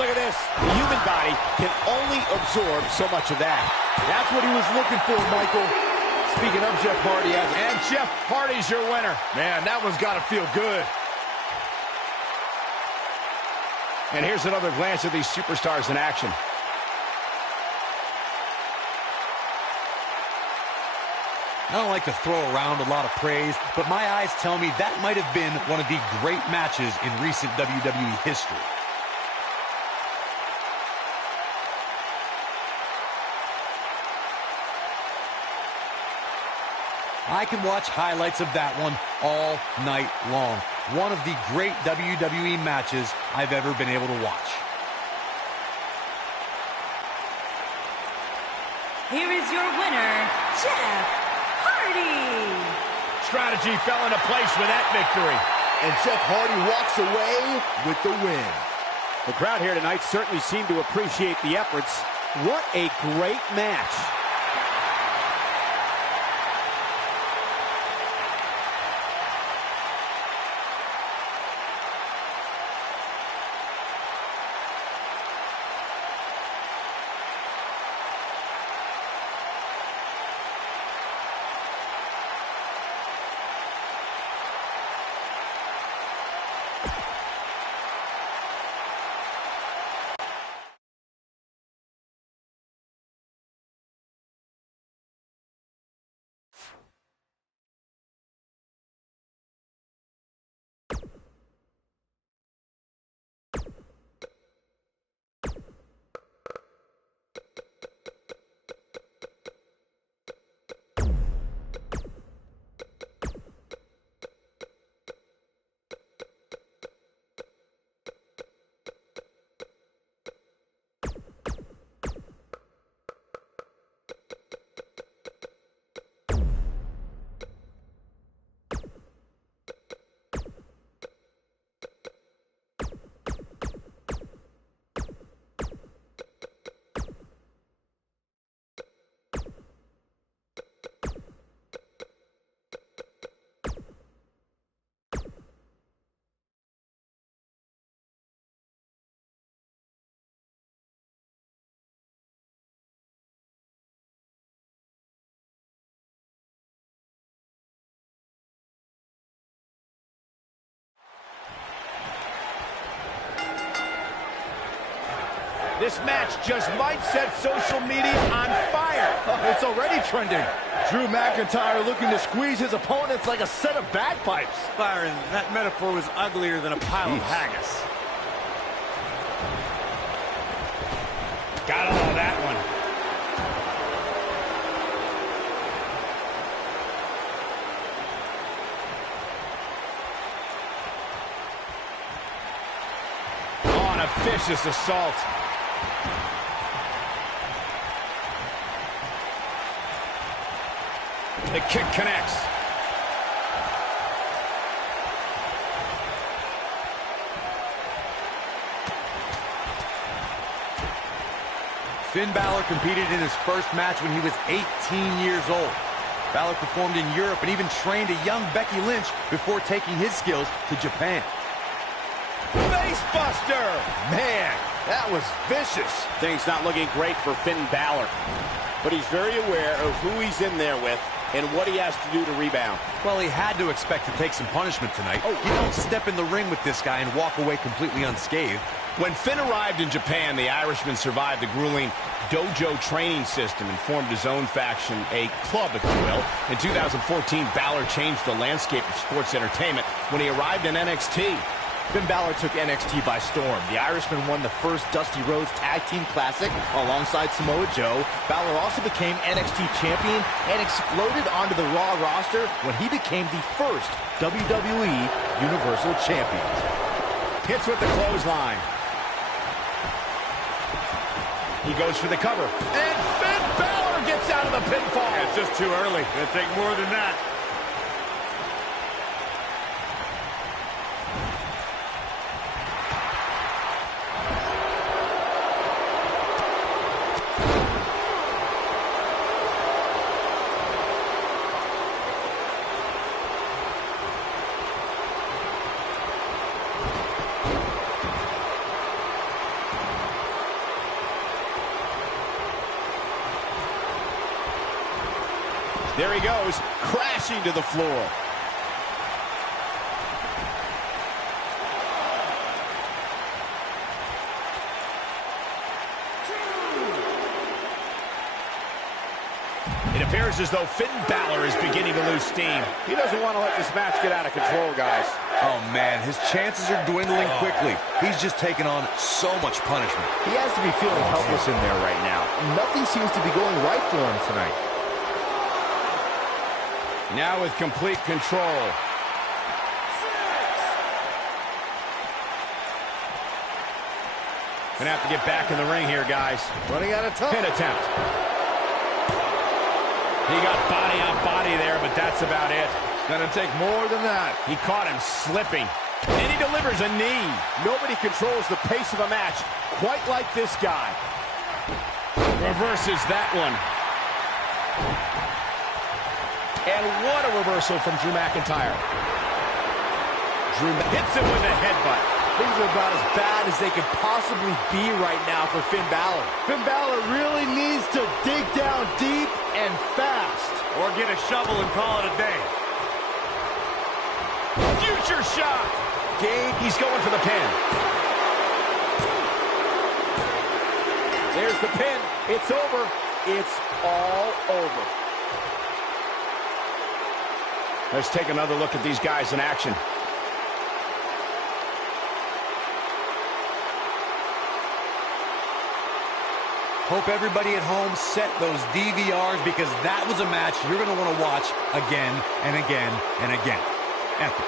Look at this. The human body can only absorb so much of that. That's what he was looking for, Michael. Speaking of Jeff Hardy, and Jeff Hardy's your winner. Man, that one's got to feel good. And here's another glance at these superstars in action. I don't like to throw around a lot of praise, but my eyes tell me that might have been one of the great matches in recent WWE history. I can watch highlights of that one all night long. One of the great WWE matches I've ever been able to watch. Here is your winner, Jeff Hardy. Strategy fell into place with that victory. and Jeff Hardy walks away with the win. The crowd here tonight certainly seemed to appreciate the efforts. What a great match. This match just might set social media on fire. It's already trending. Drew McIntyre looking to squeeze his opponents like a set of bagpipes. Byron, that metaphor was uglier than a pile of haggis. Gotta love that one. a vicious assault. The kick connects. Finn Balor competed in his first match when he was 18 years old. Balor performed in Europe and even trained a young Becky Lynch before taking his skills to Japan. Facebuster! Man, that was vicious. Things not looking great for Finn Balor, but he's very aware of who he's in there with and what he has to do to rebound. Well, he had to expect to take some punishment tonight. You don't step in the ring with this guy and walk away completely unscathed. When Finn arrived in Japan, the Irishman survived the grueling dojo training system and formed his own faction, a club, if you will. In 2014, Balor changed the landscape of sports entertainment when he arrived in NXT. Finn Balor took NXT by storm. The Irishman won the first Dusty Rhodes Tag Team Classic alongside Samoa Joe. Balor also became NXT champion and exploded onto the Raw roster when he became the first WWE Universal Champion. Hits with the clothesline. He goes for the cover. And Finn Balor gets out of the pinfall. It's just too early. It'll take more than that. There he goes, crashing to the floor. It appears as though Finn Balor is beginning to lose steam. He doesn't want to let this match get out of control, guys. Oh, man, his chances are dwindling quickly. He's just taken on so much punishment. He has to be feeling helpless in there right now. Nothing seems to be going right for him tonight. Now with complete control. Gonna have to get back in the ring here, guys. Running out of time. Pin attempt. He got body on body there, but that's about it. Gonna take more than that. He caught him slipping, and he delivers a knee. Nobody controls the pace of a match quite like this guy. Reverses that one. And what a reversal from Drew McIntyre. Drew hits him with a headbutt. Things are about as bad as they could possibly be right now for Finn Balor. Finn Balor really needs to dig down deep and fast. Or get a shovel and call it a day. Future shot. He's going for the pin. There's the pin. It's over. It's all over. Let's take another look at these guys in action. Hope everybody at home set those DVRs because that was a match you're going to want to watch again and again and again. Epic.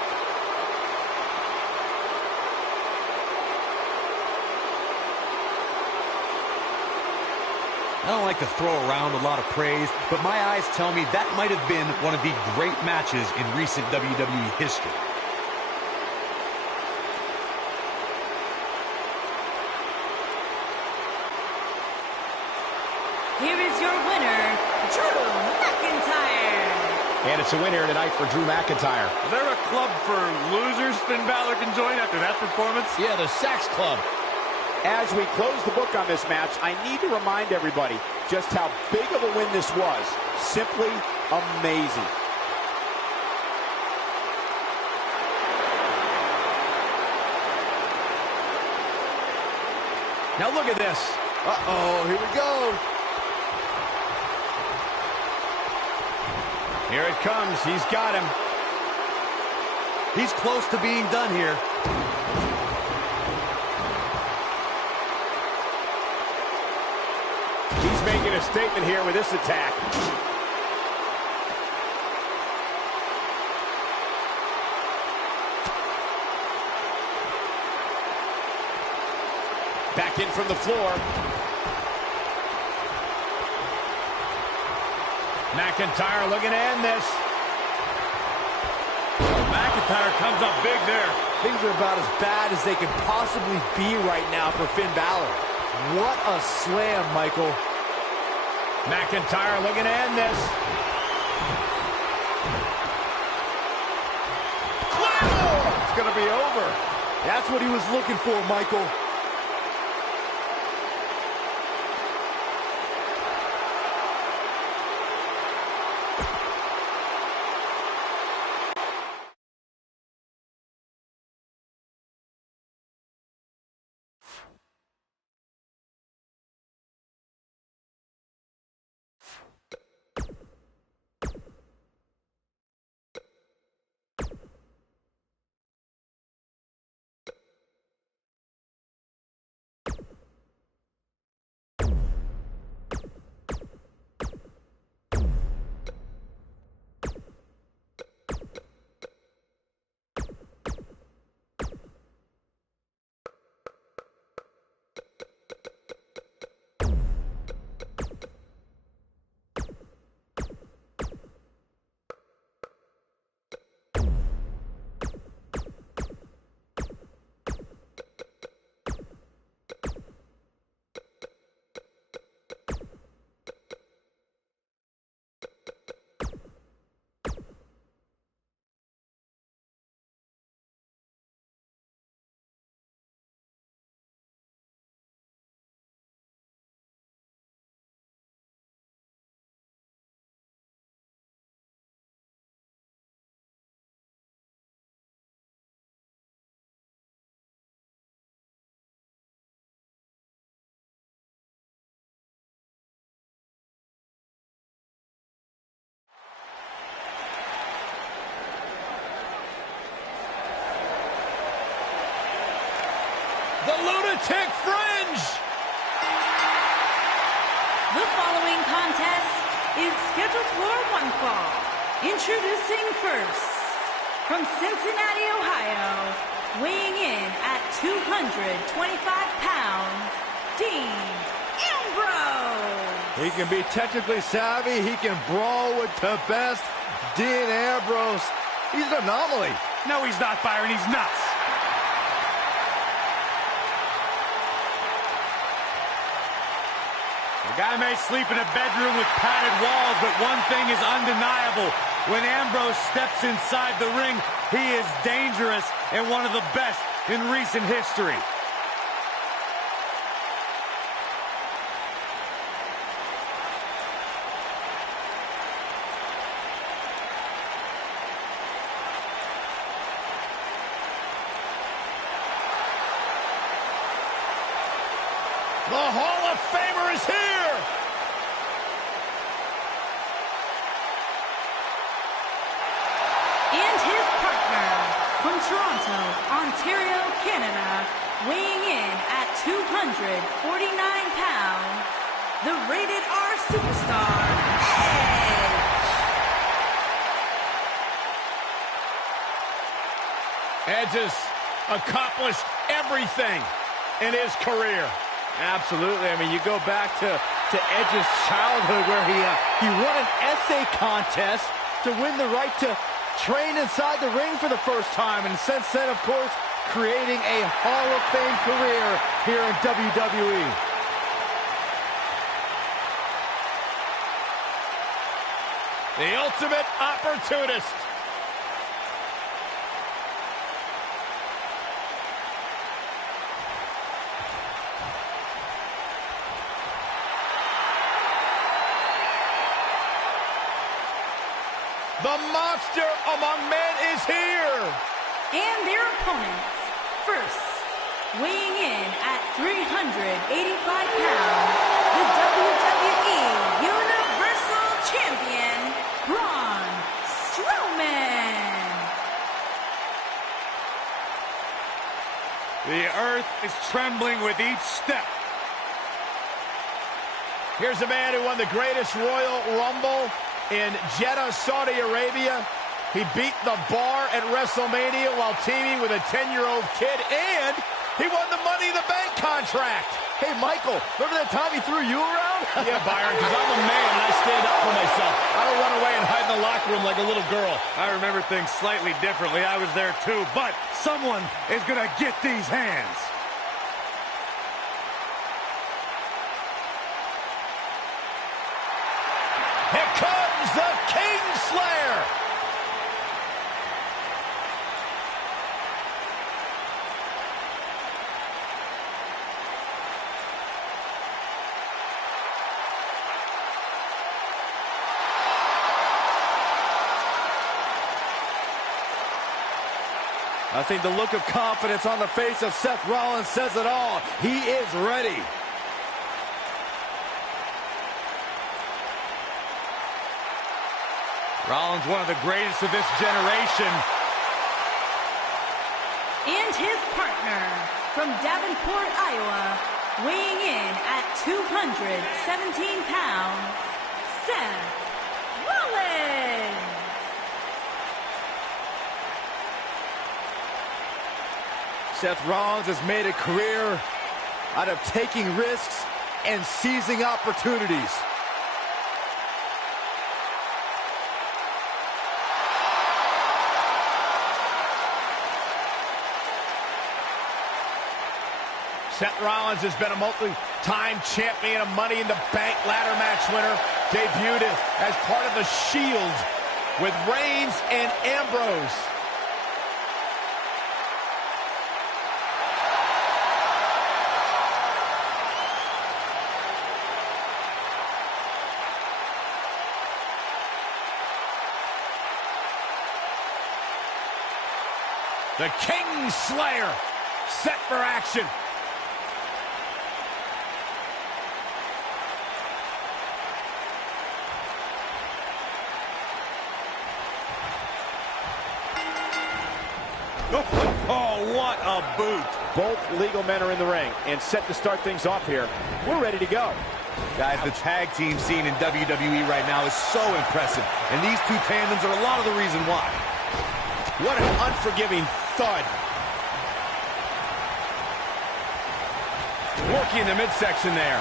I don't like to throw around a lot of praise, but my eyes tell me that might have been one of the great matches in recent WWE history. Here is your winner, Drew McIntyre. And it's a win here tonight for Drew McIntyre. Is there a club for losers Finn Balor can join after that performance? Yeah, the Sax Club. As we close the book on this match, I need to remind everybody just how big of a win this was. Simply amazing. Now look at this. Uh-oh, here we go. Here it comes. He's got him. He's close to being done here. He's making a statement here with this attack. Back in from the floor. McIntyre looking to end this. McIntyre comes up big there. Things are about as bad as they can possibly be right now for Finn Balor. What a slam, Michael. McIntyre looking to end this. It's going to be over. That's what he was looking for, Michael. The Lunatic Fringe! The following contest is scheduled for one fall. Introducing first, from Cincinnati, Ohio, weighing in at 225 pounds, Dean Ambrose. He can be technically savvy. He can brawl with the best. Dean Ambrose. He's an anomaly. No, he's not, Byron. He's nuts. The guy may sleep in a bedroom with padded walls, but one thing is undeniable. When Ambrose steps inside the ring, he is dangerous and one of the best in recent history. The Hall of Famer is here! And his partner, from Toronto, Ontario, Canada, weighing in at 249 pounds, the Rated R Superstar, Edge has accomplished everything in his career. Absolutely. I mean, you go back to Edge's childhood where he won an essay contest to win the right to train inside the ring for the first time. And since then, of course, creating a Hall of Fame career here in WWE. The ultimate opportunist. The monster among men is here. and their opponents. First, weighing in at 385 pounds, the WWE Universal Champion, Braun Strowman. The earth is trembling with each step. Here's a man who won the greatest Royal Rumble in Jeddah, Saudi Arabia. He beat the Bar at WrestleMania while teaming with a 10-year-old kid, and He won the Money in the Bank contract. Hey, Michael, remember that time he threw you around? Yeah, Byron, because I'm a man and I stand up for myself. I don't run away and hide in the locker room like a little girl. I remember things slightly differently. I was there too, but someone is going to get these hands. Here comes the Kingslayer. I think the look of confidence on the face of Seth Rollins says it all. He is ready. Rollins, one of the greatest of this generation. And his partner from Davenport, Iowa, weighing in at 217 pounds, Seth Rollins. Seth Rollins has made a career out of taking risks and seizing opportunities. Seth Rollins has been a multi-time champion, a Money in the Bank ladder match winner, debuted as part of the Shield with Reigns and Ambrose. The Kingslayer set for action. Oh, what a boot. Both legal men are in the ring and set to start things off here. We're ready to go. Guys, the tag team scene in WWE right now is so impressive, and these two tandems are a lot of the reason why. What an unforgiving thud. Working in the midsection there.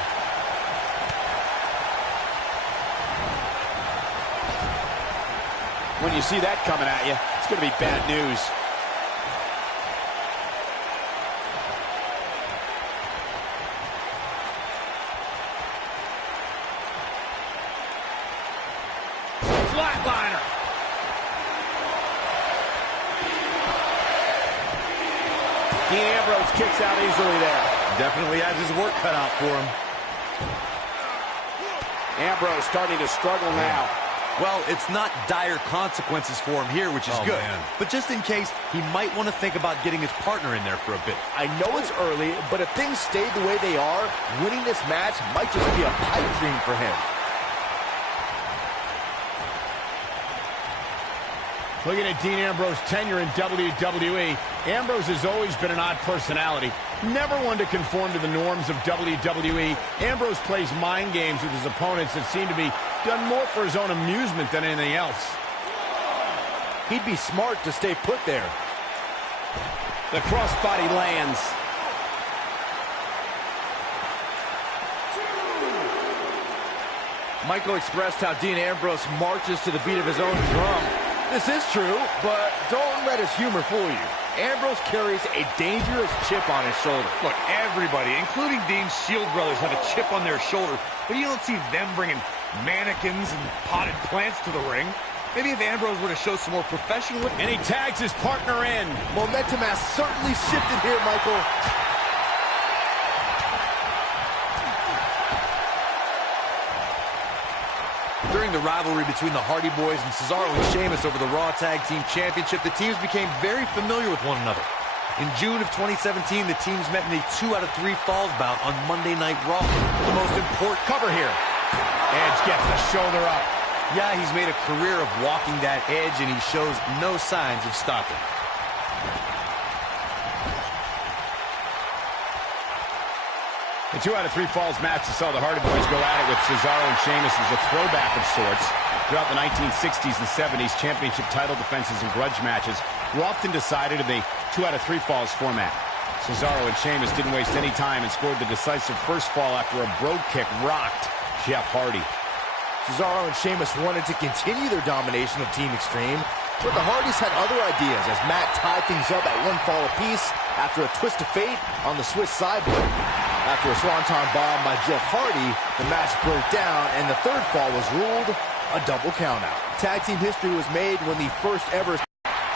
When you see that coming at you, it's going to be bad news. Flatliner. Dean Ambrose kicks out easily there. Definitely has his work cut out for him. Ambrose starting to struggle now. Well, it's not dire consequences for him here, which is good. Man. But just in case, he might want to think about getting his partner in there for a bit. I know it's early, but if things stay the way they are, winning this match might just be a pipe dream for him. Looking at Dean Ambrose's tenure in WWE, Ambrose has always been an odd personality. Never one to conform to the norms of WWE. Ambrose plays mind games with his opponents that seem to be done more for his own amusement than anything else. He'd be smart to stay put there. The crossbody lands. Michael expressed how Dean Ambrose marches to the beat of his own drum. This is true, but don't let his humor fool you. Ambrose carries a dangerous chip on his shoulder. Look, everybody, including Dean's Shield brothers, have a chip on their shoulder, but you don't see them bringing mannequins and potted plants to the ring. Maybe if Ambrose were to show some more professionalism. And he tags his partner in. Momentum has certainly shifted here, Michael. During the rivalry between the Hardy Boys and Cesaro and Sheamus over the Raw Tag Team Championship, the teams became very familiar with one another. In June of 2017, the teams met in a 2 out of 3 falls bout on Monday Night Raw. The most important Cover here. Edge gets the shoulder up. Yeah, he's made a career of walking that edge, and he shows no signs of stopping. The 2 out of 3 falls match that saw the Hardy Boys go at it with Cesaro and Sheamus is a throwback of sorts. Throughout the 1960s and 70s, championship title defenses and grudge matches were often decided in the 2 out of 3 falls format. Cesaro and Sheamus didn't waste any time and scored the decisive first fall after a brogue kick rocked Jeff Hardy. Cesaro and Sheamus wanted to continue their domination of Team Extreme, but the Hardys had other ideas as Matt tied things up at one fall apiece after a twist of fate on the Swiss sideboard. After a swanton bomb by Jeff Hardy, the match broke down and the third fall was ruled a double countout. Tag team history was made when the first ever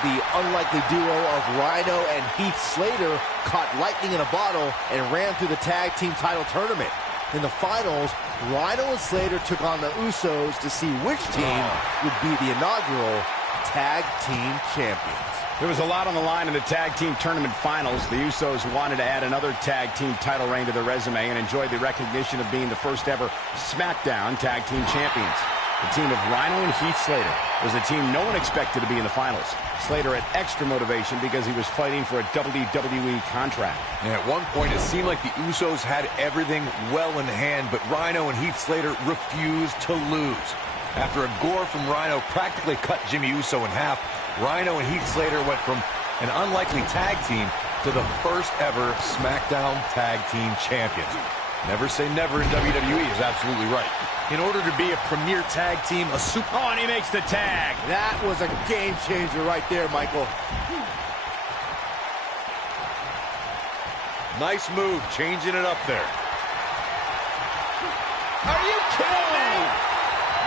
the unlikely duo of Rhino and Heath Slater caught lightning in a bottle and ran through the tag team title tournament. In the finals, Rhino and Slater took on the Usos to see which team would be the inaugural tag team champions. There was a lot on the line in the tag team tournament finals. The Usos wanted to add another tag team title reign to their resume and enjoy the recognition of being the first ever SmackDown tag team champions. The team of Rhino and Heath Slater was a team no one expected to be in the finals. Slater had extra motivation because he was fighting for a WWE contract. And at one point, it seemed like the Usos had everything well in hand, but Rhino and Heath Slater refused to lose. After a gore from Rhino practically cut Jimmy Uso in half, Rhino and Heath Slater went from an unlikely tag team to the first ever SmackDown Tag Team Champions. Never say never in WWE is absolutely right. In order to be a premier tag team, a super... Oh, and he makes the tag. That was a game changer right there, Michael. Nice move, changing it up there. Are you kidding me?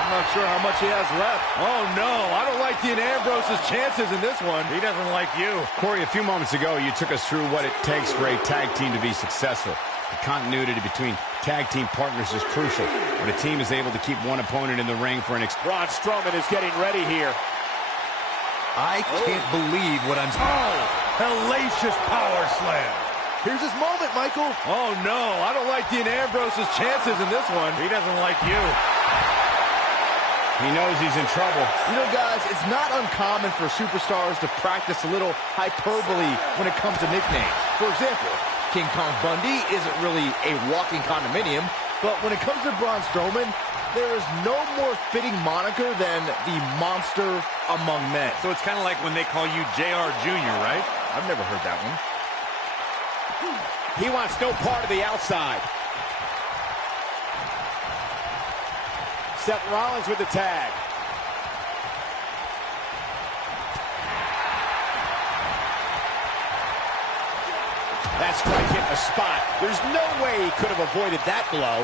I'm not sure how much he has left. Oh, no. I don't like Dean Ambrose's chances in this one. He doesn't like you. Corey, a few moments ago, you took us through what it takes for a tag team to be successful. The continuity between tag team partners is crucial. When a team is able to keep one opponent in the ring for an Braun Strowman is getting ready here. I can't believe what I'm... Oh, hellacious power slam. Here's his moment, Michael. Oh, no. I don't like Dean Ambrose's chances in this one. He doesn't like you. He knows he's in trouble. You know, guys, it's not uncommon for superstars to practice a little hyperbole when it comes to nicknames. For example, King Kong Bundy isn't really a walking condominium, but when it comes to Braun Strowman, there is no more fitting moniker than the monster among men. So it's kind of like when they call you JR Jr., right? I've never heard that one. He wants no part of the outside. Seth Rollins with the tag. That strike hit the spot. There's no way he could have avoided that blow.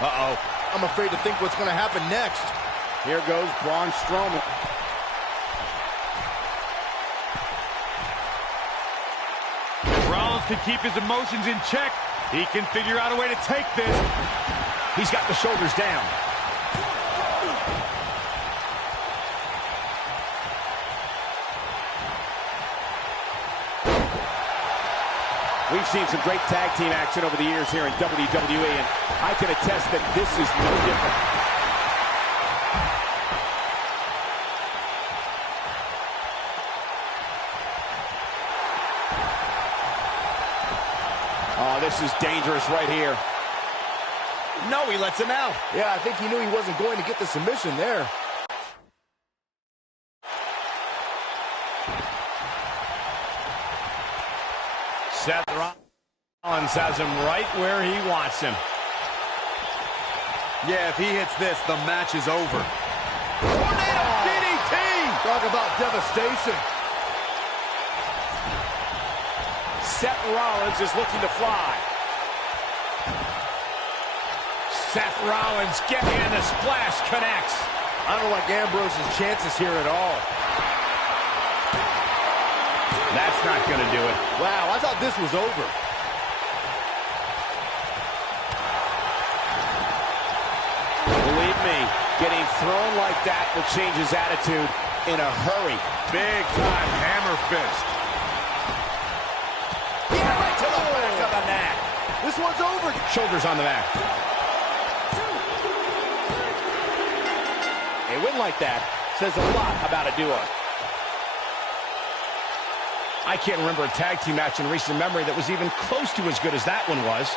Uh-oh. I'm afraid to think what's going to happen next. Here goes Braun Strowman. Rollins can keep his emotions in check. He can figure out a way to take this. He's got the shoulders down. We've seen some great tag team action over the years here in WWE, and I can attest that this is no different. Oh, this is dangerous right here. No, he lets him out. Yeah, I think he knew he wasn't going to get the submission there. Seth Rollins has him right where he wants him. Yeah, if he hits this, the match is over. Tornado DDT! Talk about devastation. Seth Rollins is looking to fly. Seth Rollins getting in, the splash connects. I don't like Ambrose's chances here at all. That's not going to do it. Wow, I thought this was over. Believe me, getting thrown like that will change his attitude in a hurry. Big time hammer fist. Yeah, right to the back of the neck. This one's over. Shoulders on the mat. A win like that says a lot about a duo. I can't remember a tag team match in recent memory that was even close to as good as that one was.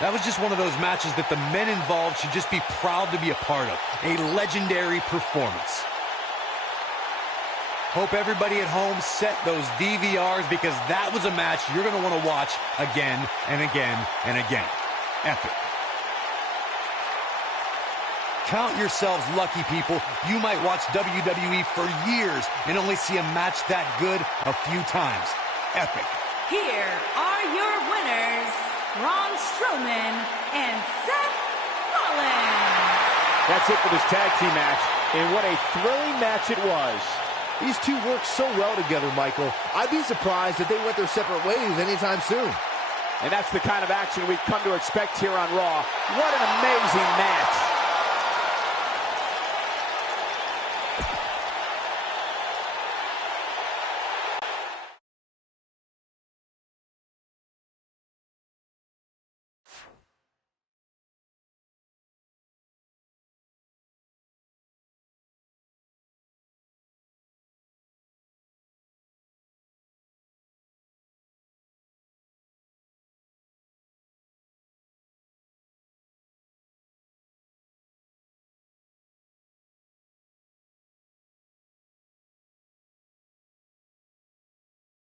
That was just one of those matches that the men involved should just be proud to be a part of. A legendary performance. Hope everybody at home set those DVRs, because that was a match you're going to want to watch again and again and again. Epic. Count yourselves lucky, people. You might watch WWE for years and only see a match that good a few times. Epic. Here are your winners, Braun Strowman and Seth Rollins. That's it for this tag team match, and what a thrilling match it was. These two work so well together, Michael. I'd be surprised if they went their separate ways anytime soon. And that's the kind of action we've come to expect here on Raw. What an amazing match.